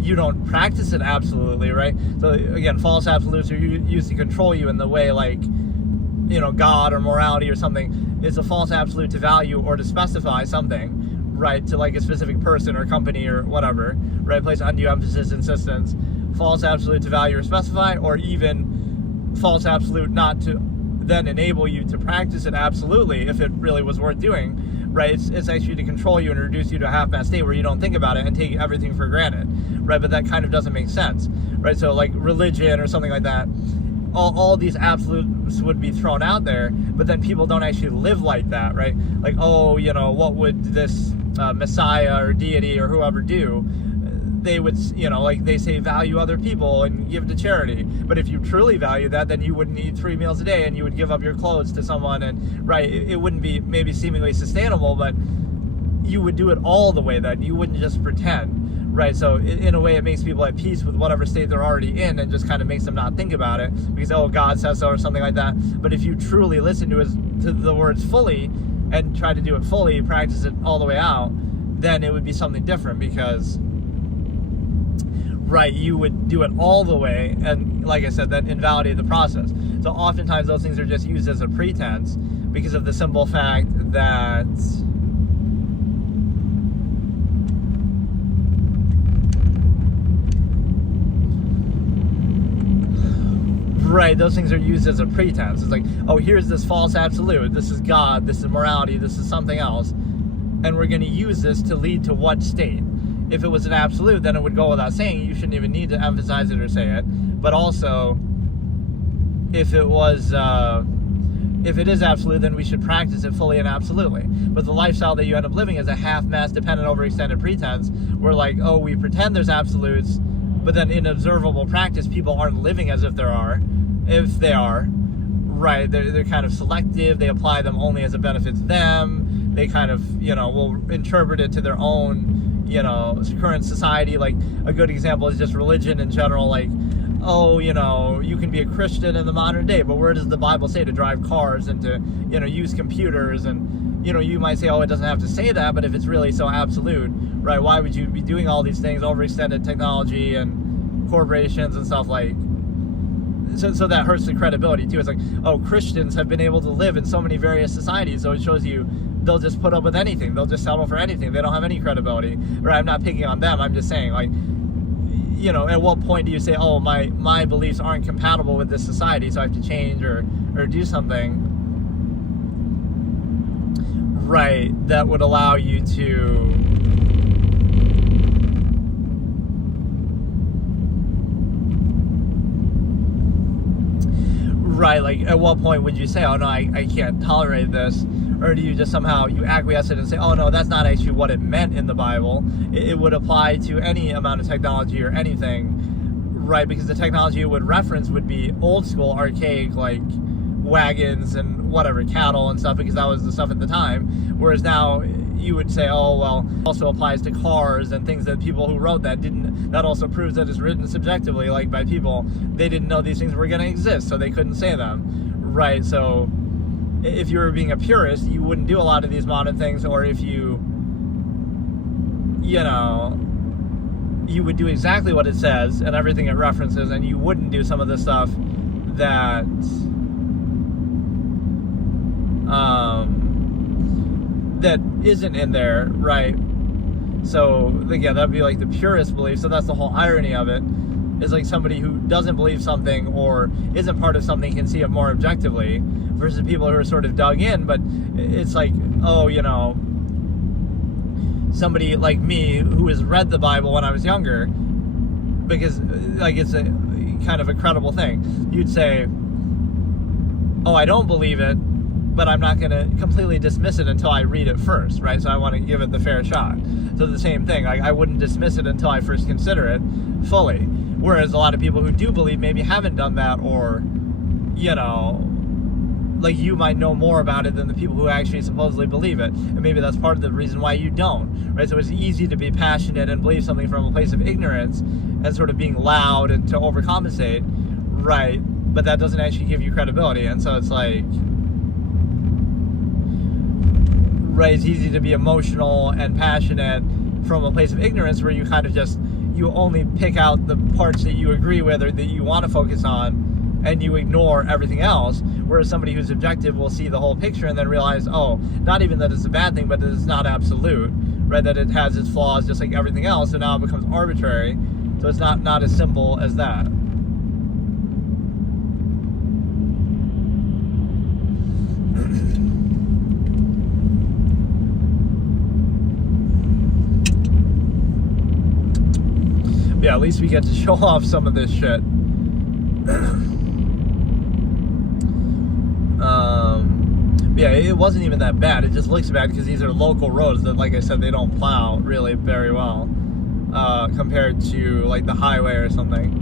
you don't practice it absolutely, right? So again, false absolutes are used to control you in the way, like, you know, God or morality or something. It's a false absolute to value or to specify something, right, to like a specific person or company or whatever, right, place undue emphasis, insistence, false absolute to value or specify, or even false absolute not to then enable you to practice it absolutely if it really was worth doing, right? It's actually to control you and reduce you to a half-mast state where you don't think about it and take everything for granted, right? But that kind of doesn't make sense, right? So like religion or something like that, all these absolutes would be thrown out there, but then people don't actually live like that, right? Like, oh, you know, what would this Messiah or deity or whoever do? They would, you know, like they say, value other people and give to charity. But if you truly value that, then you wouldn't eat 3 meals a day and you would give up your clothes to someone. And right, it wouldn't be maybe seemingly sustainable, but you would do it all the way then. You wouldn't just pretend, right? So in a way, it makes people at peace with whatever state they're already in and just kind of makes them not think about it because, oh, God says so or something like that. But if you truly listen to the words fully and try to do it fully, practice it all the way out, then it would be something different because, right, you would do it all the way, and like I said, that invalidate the process. So oftentimes those things are just used as a pretense because of the simple fact that right, those things are used as a pretense. It's like, oh, here's this false absolute, this is God, this is morality, this is something else, and we're going to use this to lead to what state? If it was an absolute, then it would go without saying. You shouldn't even need to emphasize it or say it. But also, if it is absolute, then we should practice it fully and absolutely. But the lifestyle that you end up living is a half-mass dependent overextended pretense where like, oh, we pretend there's absolutes, but then in observable practice, people aren't living as if there are. If they are, right, they're kind of selective. They apply them only as it benefits them. They kind of, you know, will interpret it to their own, you know, current society. Like a good example is just religion in general. Like, oh, you know, you can be a Christian in the modern day, but where does the Bible say to drive cars and to, you know, use computers? And, you know, you might say, oh, it doesn't have to say that, but if it's really so absolute, right, why would you be doing all these things, overextended technology and corporations and stuff like? So that hurts the credibility too. It's like, oh, Christians have been able to live in so many various societies, so it shows you they'll just put up with anything. They'll just settle for anything. They don't have any credibility. Right? I'm not picking on them. I'm just saying, like, you know, at what point do you say, oh, my beliefs aren't compatible with this society, so I have to change or do something, right, that would allow you to right, like, at what point would you say, oh, no, I can't tolerate this? Or do you just somehow, you acquiesce it and say, oh, no, that's not actually what it meant in the Bible. It would apply to any amount of technology or anything, right? Because the technology it would reference would be old school, archaic, like wagons and whatever, cattle and stuff, because that was the stuff at the time. Whereas now, you would say, oh, well, it also applies to cars and things that people who wrote that didn't. That also proves that it's written subjectively, like by people. They didn't know these things were going to exist, so they couldn't say them, right? So if you were being a purist, you wouldn't do a lot of these modern things, or if you know, you would do exactly what it says and everything it references, and you wouldn't do some of the stuff that that isn't in there, right? So again, that'd be like the purist belief. So that's the whole irony of it, is like somebody who doesn't believe something or isn't part of something can see it more objectively, versus people who are sort of dug in. But it's like, oh, you know, somebody like me who has read the Bible when I was younger, because like it's a kind of a credible thing. You'd say, oh, I don't believe it, but I'm not going to completely dismiss it until I read it first, right? So I want to give it the fair shot. So the same thing, like I wouldn't dismiss it until I first consider it fully. Whereas a lot of people who do believe maybe haven't done that, or, you know, like you might know more about it than the people who actually supposedly believe it. And maybe that's part of the reason why you don't, right? So it's easy to be passionate and believe something from a place of ignorance and sort of being loud and to overcompensate, right? But that doesn't actually give you credibility. And so it's like, right, it's easy to be emotional and passionate from a place of ignorance where you kind of just, you only pick out the parts that you agree with or that you want to focus on, and you ignore everything else. Whereas somebody who's objective will see the whole picture and then realize, oh, not even that it's a bad thing, but that it's not absolute, right? That it has its flaws just like everything else, so now it becomes arbitrary. So it's not as simple as that. Yeah, at least we get to show off some of this shit. Yeah, it wasn't even that bad. It just looks bad because these are local roads that, like I said, they don't plow really very well compared to like the highway or something,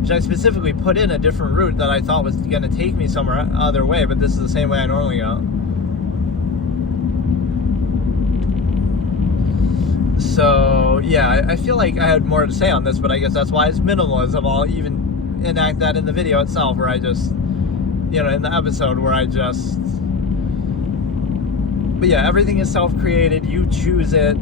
which I specifically put in a different route that I thought was going to take me somewhere other way, but this is the same way I normally go. So yeah, I feel like I had more to say on this, but I guess that's why it's minimalism. I'll even enact that in the video itself, where I just, you know, in the episode where I just, but yeah, everything is self-created. You choose it,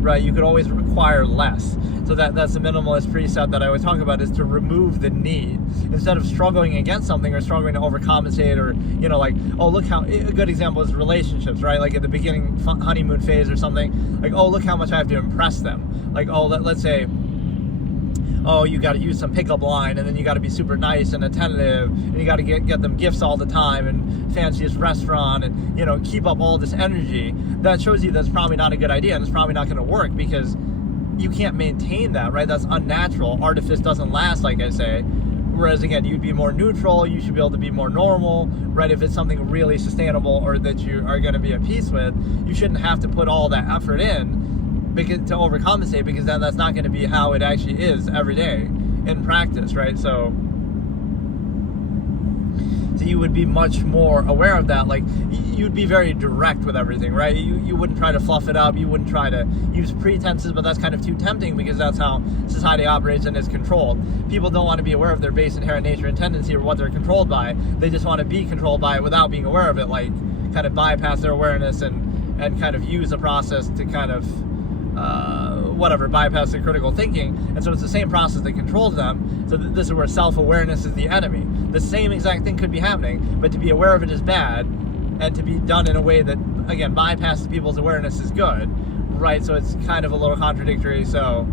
right? You could always require less. So that's the minimalist precept that I always talk about, is to remove the need. Instead of struggling against something or struggling to overcompensate, or, you know, like, oh, look how, a good example is relationships, right? Like at the beginning honeymoon phase or something, like, oh, look how much I have to impress them. Like, oh, let's say, oh, you got to use some pickup line, and then you got to be super nice and attentive, and you got to get them gifts all the time, and fanciest restaurant, and, you know, keep up all this energy. That shows you that's probably not a good idea, and it's probably not going to work, because you can't maintain that, right? That's unnatural. Artifice doesn't last, like I say. Whereas, again, you'd be more neutral. You should be able to be more normal, right? If it's something really sustainable or that you are going to be at peace with, you shouldn't have to put all that effort in to overcompensate, because then that's not going to be how it actually is every day in practice, right? So you would be much more aware of that. Like, you'd be very direct with everything, right? You wouldn't try to fluff it up. You wouldn't try to use pretenses, but that's kind of too tempting, because that's how society operates and is controlled. People don't want to be aware of their base inherent nature and tendency, or what they're controlled by. They just want to be controlled by it without being aware of it, like kind of bypass their awareness and kind of use a process to kind of bypass their critical thinking. And so it's the same process that controls them. So this is where self-awareness is the enemy. The same exact thing could be happening, but to be aware of it is bad, and to be done in a way that, again, bypasses people's awareness is good, right? So it's kind of a little contradictory. So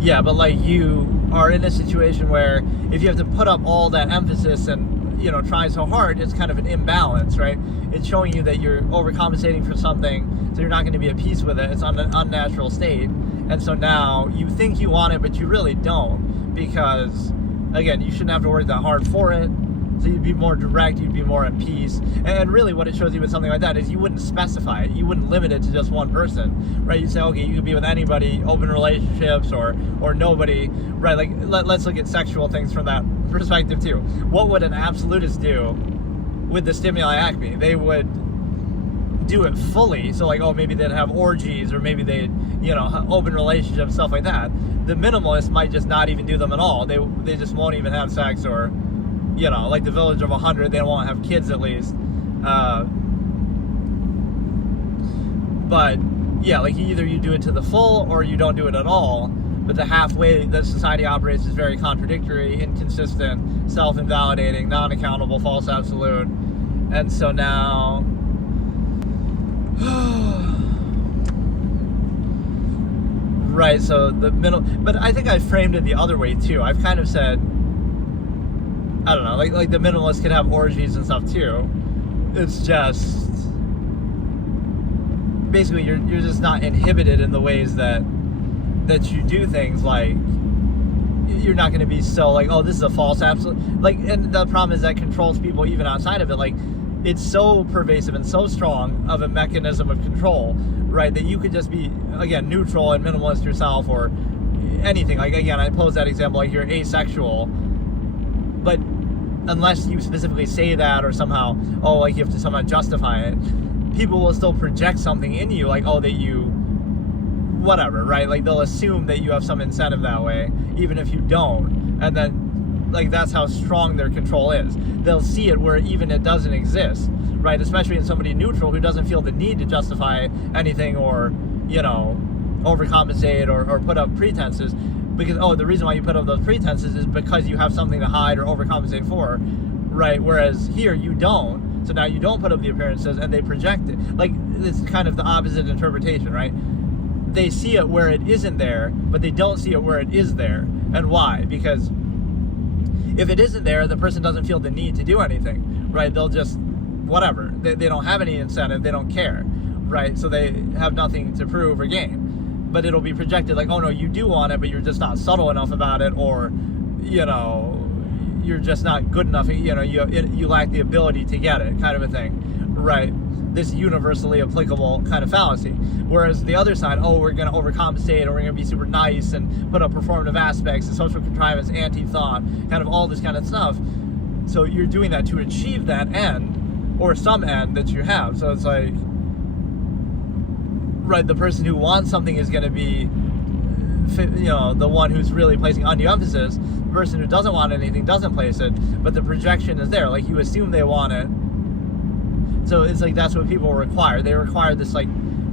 yeah, but like, you are in a situation where if you have to put up all that emphasis and, you know, try so hard, it's kind of an imbalance, right? It's showing you that you're overcompensating for something, so you're not going to be at peace with it. It's on an unnatural state. And so now you think you want it, but you really don't, because, again, you shouldn't have to work that hard for it. So you'd be more direct, you'd be more at peace. And really what it shows you with something like that is you wouldn't specify it. You wouldn't limit it to just one person, right? You'd say, okay, you could be with anybody, open relationships, or nobody, right? Like, let's look at sexual things from that perspective too. What would an absolutist do with the stimuli acme? They would do it fully. So like, oh, maybe they'd have orgies, or maybe they'd, you know, open relationships, stuff like that. The minimalist might just not even do them at all. They just won't even have sex, or, you know, like the Village of 100, they won't have kids at least. But yeah, like, either you do it to the full or you don't do it at all. But the halfway that society operates is very contradictory, inconsistent, self-invalidating, non-accountable, false absolute. And so now right, so the middle, but I think I framed it the other way too. I've kind of said, I don't know, like the minimalists could have orgies and stuff too. It's just basically you're just not inhibited in the ways that you do things. Like, you're not going to be so like, oh, this is a false absolute. Like, and the problem is that controls people even outside of it. Like, it's so pervasive and so strong of a mechanism of control, right, that you could just be, again, neutral and minimalist yourself, or anything. Like, again, I pose that example, like, you're asexual, but unless you specifically say that, or somehow, oh, like, you have to somehow justify it, people will still project something in you, like, oh, that you, whatever, right? Like, they'll assume that you have some incentive that way, even if you don't. And then, like, that's how strong their control is. They'll see it where even it doesn't exist, right? Especially in somebody neutral who doesn't feel the need to justify anything, or, you know, overcompensate or put up pretenses. because, the reason why you put up those pretenses is because you have something to hide or overcompensate for, right? Whereas here you don't. So now you don't put up the appearances and they project it. Like, it's kind of the opposite interpretation, right? They see it where it isn't there, but they don't see it where it is there. And why? Because if it isn't there, the person doesn't feel the need to do anything, right? They'll just, whatever. They don't have any incentive. They don't care, right? So they have nothing to prove or gain. But it'll be projected like, oh no, you do want it, but you're just not subtle enough about it, or, you're just not good enough, you lack the ability to get it, kind of a thing, right? This universally applicable kind of fallacy. Whereas the other side, we're going to overcompensate, or we're going to be super nice and put up performative aspects and social contrivance, anti-thought, kind of all this kind of stuff. So you're doing that to achieve that end, or some end that you have. So it's like, right, the person who wants something is going to be, the one who's really placing undue emphasis. The person who doesn't want anything doesn't place it, but the projection is there. Like, you assume they want it. So it's like, that's what people require. They require this, like,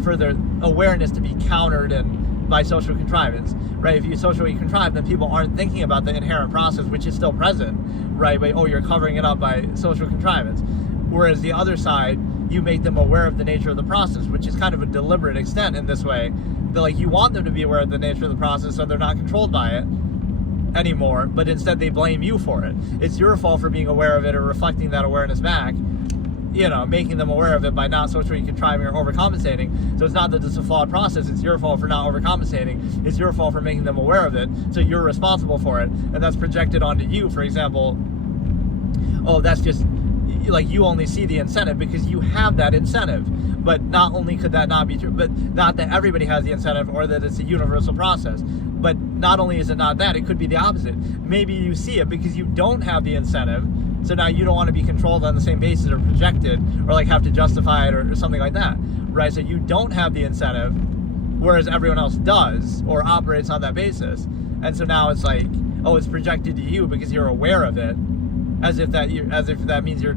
further awareness to be countered and by social contrivance, right? If you socially contrive, then people aren't thinking about the inherent process, which is still present, right? But, you're covering it up by social contrivance. Whereas the other side, you make them aware of the nature of the process, which is kind of a deliberate extent in this way. That, like, you want them to be aware of the nature of the process so they're not controlled by it anymore, but instead they blame you for it. It's your fault for being aware of it or reflecting that awareness back, making them aware of it by not socially contriving or overcompensating. So it's not that it's a flawed process, it's your fault for not overcompensating. It's your fault for making them aware of it, so you're responsible for it. And that's projected onto you, for example, that's just, like, you only see the incentive because you have that incentive. But not only could that not be true, but not that everybody has the incentive or that it's a universal process. But not only is it not that, it could be the opposite. Maybe you see it because you don't have the incentive, so now you don't want to be controlled on the same basis or projected or, like, have to justify it or something like that, right? So you don't have the incentive, whereas everyone else does or operates on that basis. And so now it's like, it's projected to you because you're aware of it, as if that means you're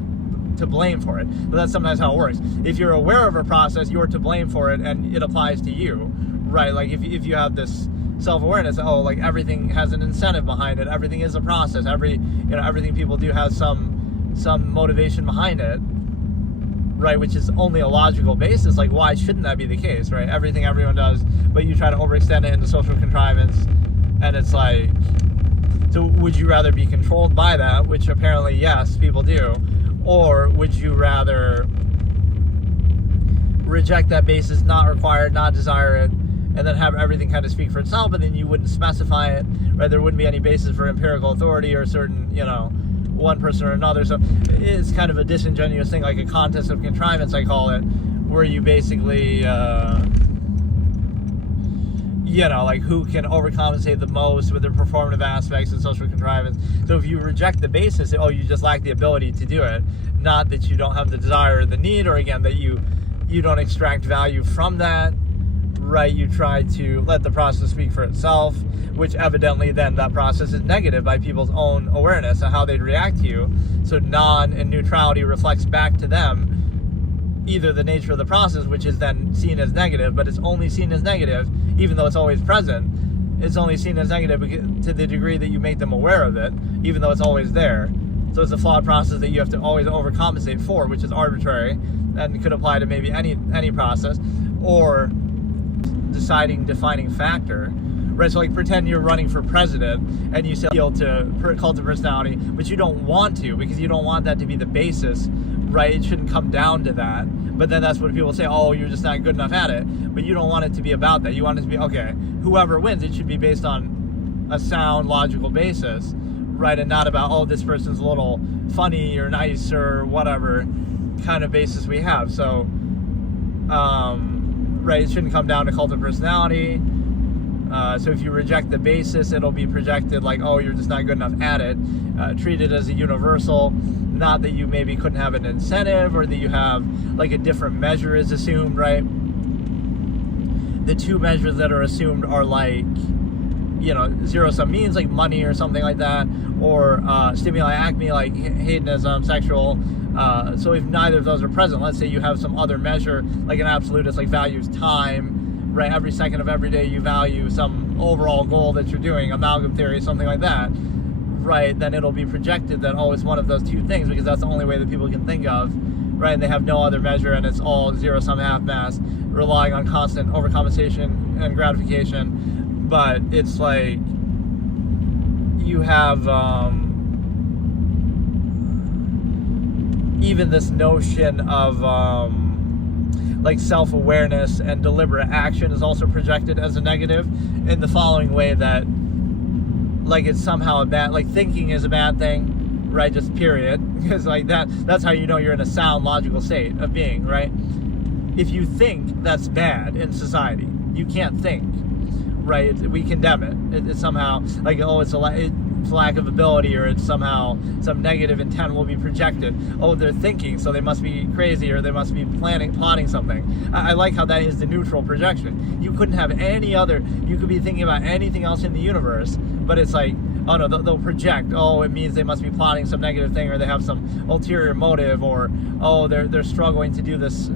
to blame for it. But that's sometimes how it works. If you're aware of a process, you're to blame for it, and it applies to you, right? Like, if you have this self-awareness, like, everything has an incentive behind it, everything is a process, everything people do has some motivation behind it, right? Which is only a logical basis. Like, why shouldn't that be the case, right? Everything everyone does, but you try to overextend it into social contrivance, and it's like, so would you rather be controlled by that, which apparently, yes, people do, or would you rather reject that basis, not require it, not desire it, and then have everything kind of speak for itself, but then you wouldn't specify it, right? There wouldn't be any basis for empirical authority or certain, one person or another. So it's kind of a disingenuous thing, like a contest of contrivance, I call it, where you basically, like, who can overcompensate the most with their performative aspects and social contrivance. So if you reject the basis, you just lack the ability to do it. Not that you don't have the desire or the need, or again, that you don't extract value from that, right? You try to let the process speak for itself, which evidently then that process is negative by people's own awareness and how they'd react to you. So non and neutrality reflects back to them either the nature of the process, which is then seen as negative, but it's only seen as negative, even though it's always present. It's only seen as negative to the degree that you make them aware of it, even though it's always there. So it's a flawed process that you have to always overcompensate for, which is arbitrary and could apply to maybe any process, or defining factor, right? So, like, pretend you're running for president and you say appeal to cult of personality, but you don't want to because you don't want that to be the basis, right? It shouldn't come down to that. But then that's what people say, you're just not good enough at it. But you don't want it to be about that. You want it to be, okay, whoever wins, it should be based on a sound, logical basis, right? And not about, this person's a little funny or nice or whatever kind of basis we have. So, right, it shouldn't come down to cult of personality. So if you reject the basis, it'll be projected like, you're just not good enough at it. Treat it as a universal, not that you maybe couldn't have an incentive or that you have, like, a different measure is assumed, right? The two measures that are assumed are, like, zero-sum means, like money or something like that, or stimuli acme, like hedonism, sexual. So if neither of those are present, let's say you have some other measure, like an absolutist, like values time, right? Every second of every day you value some overall goal that you're doing, amalgam theory, something like that, right, then it'll be projected that, oh, it's one of those two things, because that's the only way that people can think of, right, and they have no other measure, and it's all zero-sum half-mass, relying on constant overcompensation and gratification. But it's like, you have even this notion of like self-awareness and deliberate action is also projected as a negative in the following way, that like it's somehow a bad, like thinking is a bad thing, right, just period, because like that's how you know you're in a sound logical state of being, right? If you think, that's bad in society. You can't think, right? We condemn it. It's somehow like, oh, it's lack of ability, or it's somehow some negative intent will be projected. Oh, they're thinking, so they must be crazy, or they must be plotting something. I like how that is the neutral projection. You couldn't have any other, you could be thinking about anything else in the universe, but it's like, oh no, they'll project, oh, it means they must be plotting some negative thing, or they have some ulterior motive, or oh, they're struggling to do this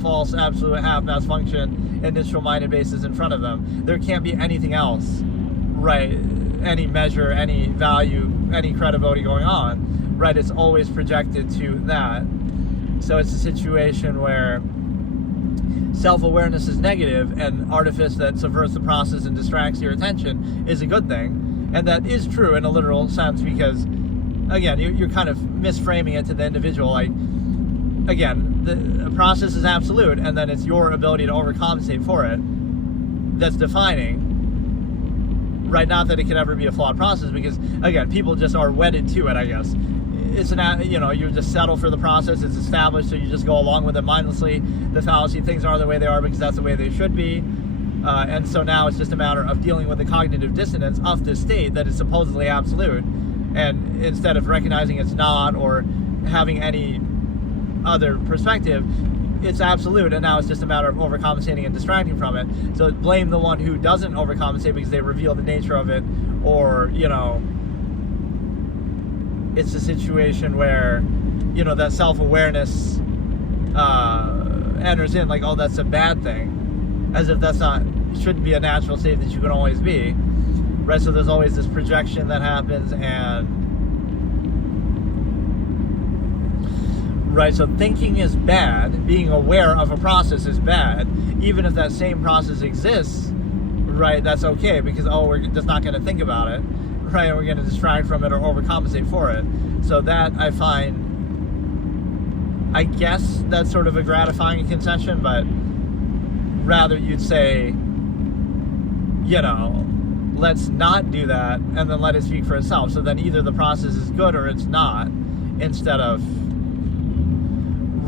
false absolute half-mass function initial-minded basis in front of them. There can't be anything else, right? Any measure, any value, any credibility going on, right? It's always projected to that. So it's a situation where self-awareness is negative, and artifice that subverts the process and distracts your attention is a good thing. And that is true in a literal sense, because again, you're kind of misframing it to the individual. Like, again, the process is absolute, and then it's your ability to overcompensate for it that's defining, right? Not that it could ever be a flawed process, because again, people just are wedded to it, I guess. It's you just settle for the process, it's established, so you just go along with it mindlessly. The fallacy, things are the way they are because that's the way they should be. And so now it's just a matter of dealing with the cognitive dissonance of this state that is supposedly absolute, and instead of recognizing it's not, or having any other perspective, it's absolute, and now it's just a matter of overcompensating and distracting from it. So blame the one who doesn't overcompensate because they reveal the nature of it, or it's a situation where that self-awareness enters in, like, oh, that's a bad thing, as if shouldn't be a natural state that you can always be, right? So there's always this projection that happens, and right, so thinking is bad, being aware of a process is bad, even if that same process exists, right, that's okay, because, oh, we're just not going to think about it, right, and we're going to distract from it or overcompensate for it. So that, I find, I guess that's sort of a gratifying concession, but rather you'd say, let's not do that, and then let it speak for itself. So then either the process is good or it's not, instead of,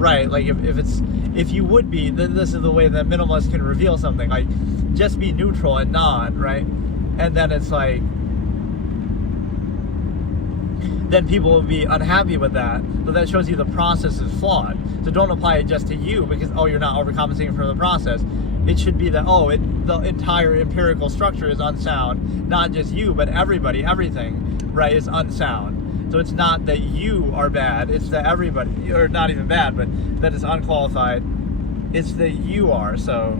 right, like if you would be, this is the way that minimalists can reveal something, like just be neutral and non, right? And then it's like, then people will be unhappy with that, but that shows you the process is flawed. So don't apply it just to you because, oh, you're not overcompensating for the process. It should be that, oh, the entire empirical structure is unsound, not just you, but everybody, everything, right, is unsound. So it's not that you are bad, it's that everybody, or not even bad, but that it's unqualified. It's that you are, so,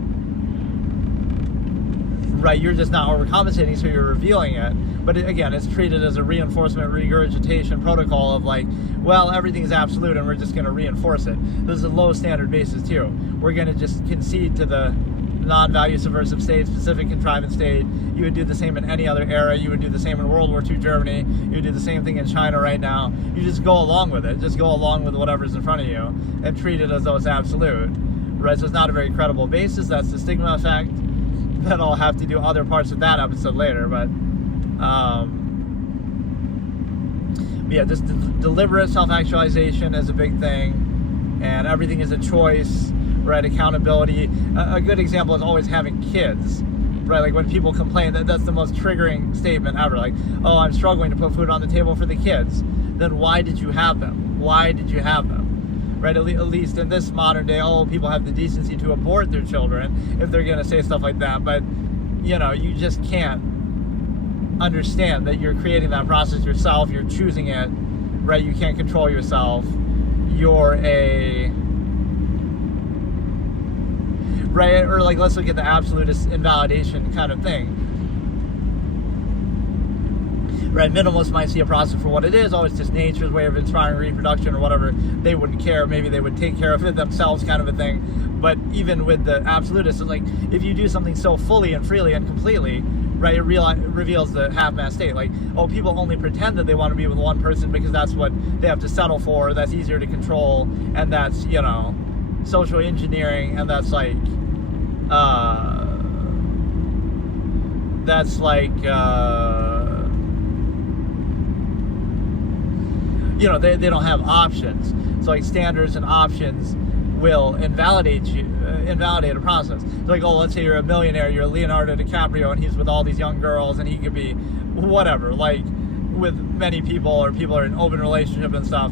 right, you're just not overcompensating, so you're revealing it. But again, it's treated as a reinforcement regurgitation protocol of like, well, everything's absolute and we're just going to reinforce it. This is a low standard basis too. We're going to just concede to the non-value subversive state, specific contrivance state. You would do the same in any other era. You would do the same in World War II Germany. You would do the same thing in China right now. You just go along with it. Just go along with whatever's in front of you and treat it as though it's absolute. Right? So it's not a very credible basis. That's the stigma effect. Then I'll have to do other parts of that episode later. But yeah, just deliberate self-actualization is a big thing. And everything is a choice. Right, accountability. A good example is always having kids, right? Like when people complain, that's the most triggering statement ever. Like, oh, I'm struggling to put food on the table for the kids. Then why did you have them? Why did you have them? Right, at least in this modern day, oh, people have the decency to abort their children if they're going to say stuff like that. But, you just can't understand that you're creating that process yourself. You're choosing it, right? You can't control yourself. You're right, or like let's look at the absolutist invalidation kind of thing. right? Minimalists might see a process for what it is. Oh, it's just nature's way of inspiring reproduction or whatever. They wouldn't care. Maybe they would take care of it themselves, kind of a thing. But even with the absolutists, it's like, if you do something so fully and freely and completely, right, it reveals the half-mast state. Like, oh, people only pretend that they want to be with one person because that's what they have to settle for, that's easier to control, and that's, you know, social engineering, and that's like, you know, they don't have options. So like standards and options will invalidate a process. It's like, oh, let's say you're a millionaire, you're Leonardo DiCaprio, and he's with all these young girls, and he could be whatever. Like with many people, or people are in open relationship and stuff.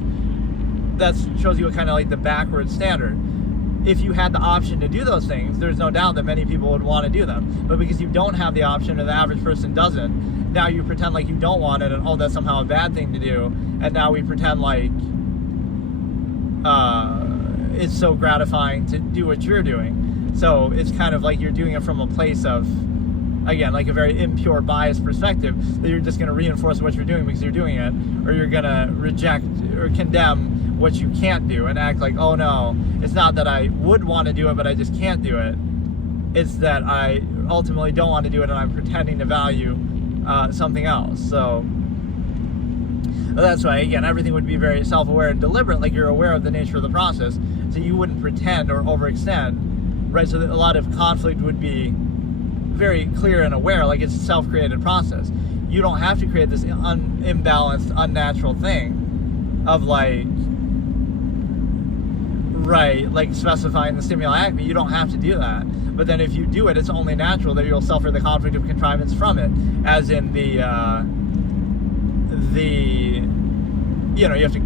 That shows you a kind of like the backward standard. If you had the option to do those things, there's no doubt that many people would want to do them. But because you don't have the option, or the average person doesn't, now you pretend like you don't want it, and oh, that's somehow a bad thing to do. And now we pretend like it's so gratifying to do what you're doing. So it's kind of like you're doing it from a place of, again, like a very impure, biased perspective, that you're just going to reinforce what you're doing because you're doing it, or you're going to reject or condemn what you can't do and act like, oh no, it's not that I would want to do it, but I just can't do it. It's that I ultimately don't want to do it, and I'm pretending to value something else. So that's why, again, everything would be very self-aware and deliberate, like you're aware of the nature of the process, so you wouldn't pretend or overextend, right? So that a lot of conflict would be very clear and aware, like it's a self-created process. You don't have to create this imbalanced, unnatural thing of like, right, like specifying the stimuli acme. You don't have to do that. But then if you do it, it's only natural that you'll suffer the conflict of contrivance from it, as in you know, you have to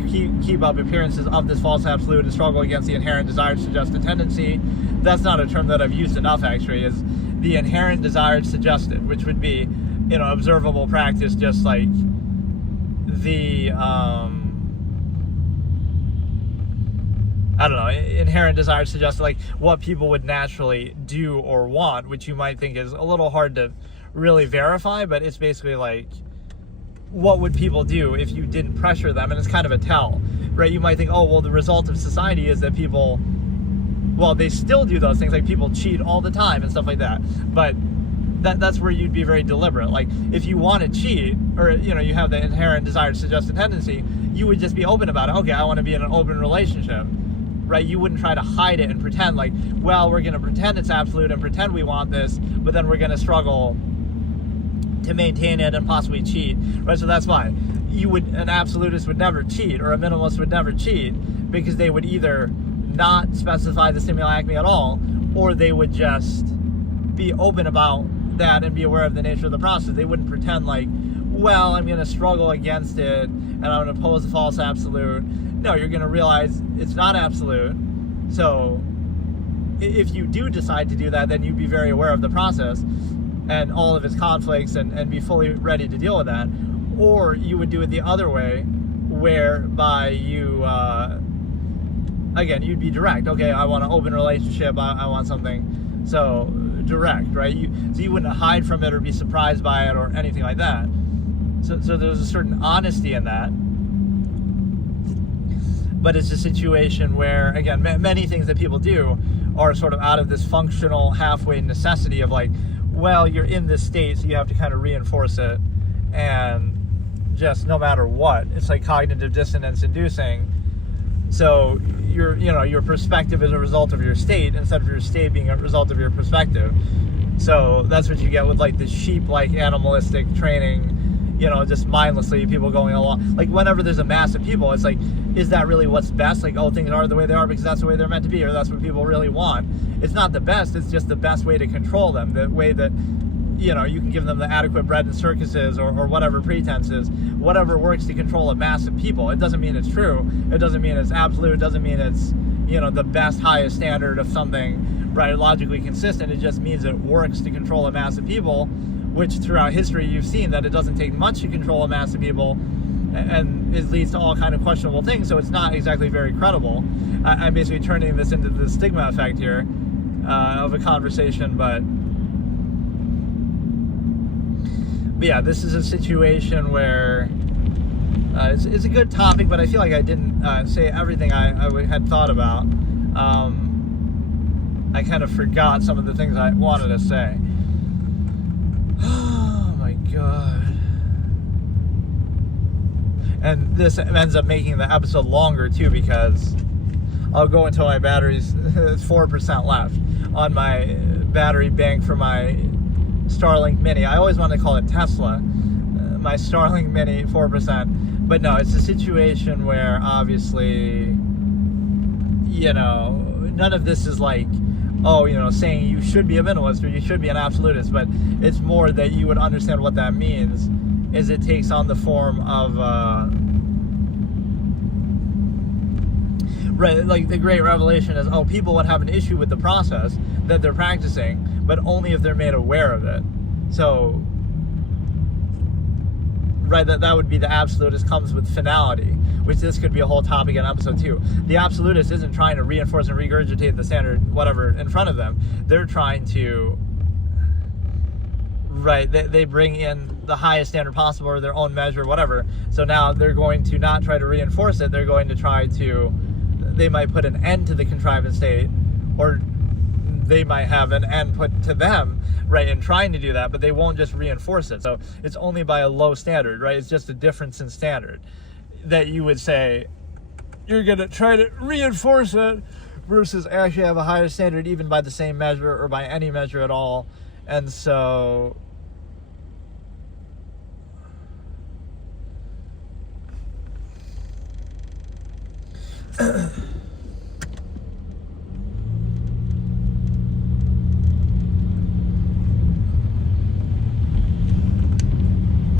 keep up appearances of this false absolute and struggle against the inherent desire to suggest a tendency. That's not a term that I've used enough, actually, is the inherent desire suggested, which would be, you know, observable practice, just like the, I don't know, inherent desire suggested, like what people would naturally do or want, which you might think is a little hard to really verify, but it's basically like, what would people do if you didn't pressure them? And it's kind of a tell, right? You might think, oh, well, the result of society is that people, well, they still do those things, like people cheat all the time and stuff like that. But that's where you'd be very deliberate. Like if you want to cheat, or, you know, you have the inherent desire to suggest a tendency, you would just be open about it. Okay, I want to be in an open relationship, right? You wouldn't try to hide it and pretend like, well, we're going to pretend it's absolute and pretend we want this, but then we're going to struggle to maintain it and possibly cheat, right? So that's why an absolutist would never cheat, or a minimalist would never cheat, because they would either not specify the stimuli acme at all, or they would just be open about that and be aware of the nature of the process. They wouldn't pretend like, well, I'm going to struggle against it and I'm going to oppose the false absolute. No, you're going to realize it's not absolute. So if you do decide to do that, then you'd be very aware of the process and all of its conflicts, and be fully ready to deal with that. Or you would do it the other way, whereby you, again, you'd be direct. Okay, I want an open relationship, I want something, so direct, right? So you wouldn't hide from it or be surprised by it or anything like that. So there's a certain honesty in that. But it's a situation where, again, many things that people do are sort of out of this functional halfway necessity of like, well, you're in this state, so you have to kind of reinforce it, and just no matter what, it's like cognitive dissonance inducing. So your perspective is a result of your state, instead of your state being a result of your perspective. So that's what you get with like the sheep-like animalistic training, you know, just mindlessly people going along. Like whenever there's a mass of people, it's like, is that really what's best? Like, oh, things are the way they are because that's the way they're meant to be, or that's what people really want. It's not the best, it's just the best way to control them, the way that, you know, you can give them the adequate bread and circuses, or whatever pretenses, whatever works to control a mass of people. It doesn't mean it's true, it doesn't mean it's absolute, it doesn't mean it's, you know, the best, highest standard of something, right, logically consistent. It just means it works to control a mass of people, which throughout history you've seen that it doesn't take much to control a mass of people, and it leads to all kind of questionable things. So it's not exactly very credible. I'm basically turning this into the stigma effect here But yeah, this is a situation where it's a good topic, but I feel like I didn't say everything I had thought about. I kind of forgot some of the things I wanted to say. Oh my god. And this ends up making the episode longer too, because I'll go until my battery's 4% left on my battery bank for my Starlink Mini. I always wanted to call it Tesla. My Starlink Mini, 4%. But no, it's a situation where obviously, you know, none of this is like, oh, you know, saying you should be a minimalist or you should be an absolutist, but it's more that you would understand what that means, is it takes on the form of, right, like the great revelation is, oh, people would have an issue with the process that they're practicing, but only if they're made aware of it. So, right, that would be the absolutist comes with finality, which this could be a whole topic in episode 2. The absolutist isn't trying to reinforce and regurgitate the standard, whatever, in front of them. They're trying to, right, they bring in the highest standard possible or their own measure, whatever. So now they're going to not try to reinforce it. They're going to try to, they might put an end to the contrivance state, or they might have an end put to them, right, in trying to do that, but they won't just reinforce it. So it's only by a low standard, right? It's just a difference in standard that you would say you're going to try to reinforce it versus actually have a higher standard even by the same measure or by any measure at all. And so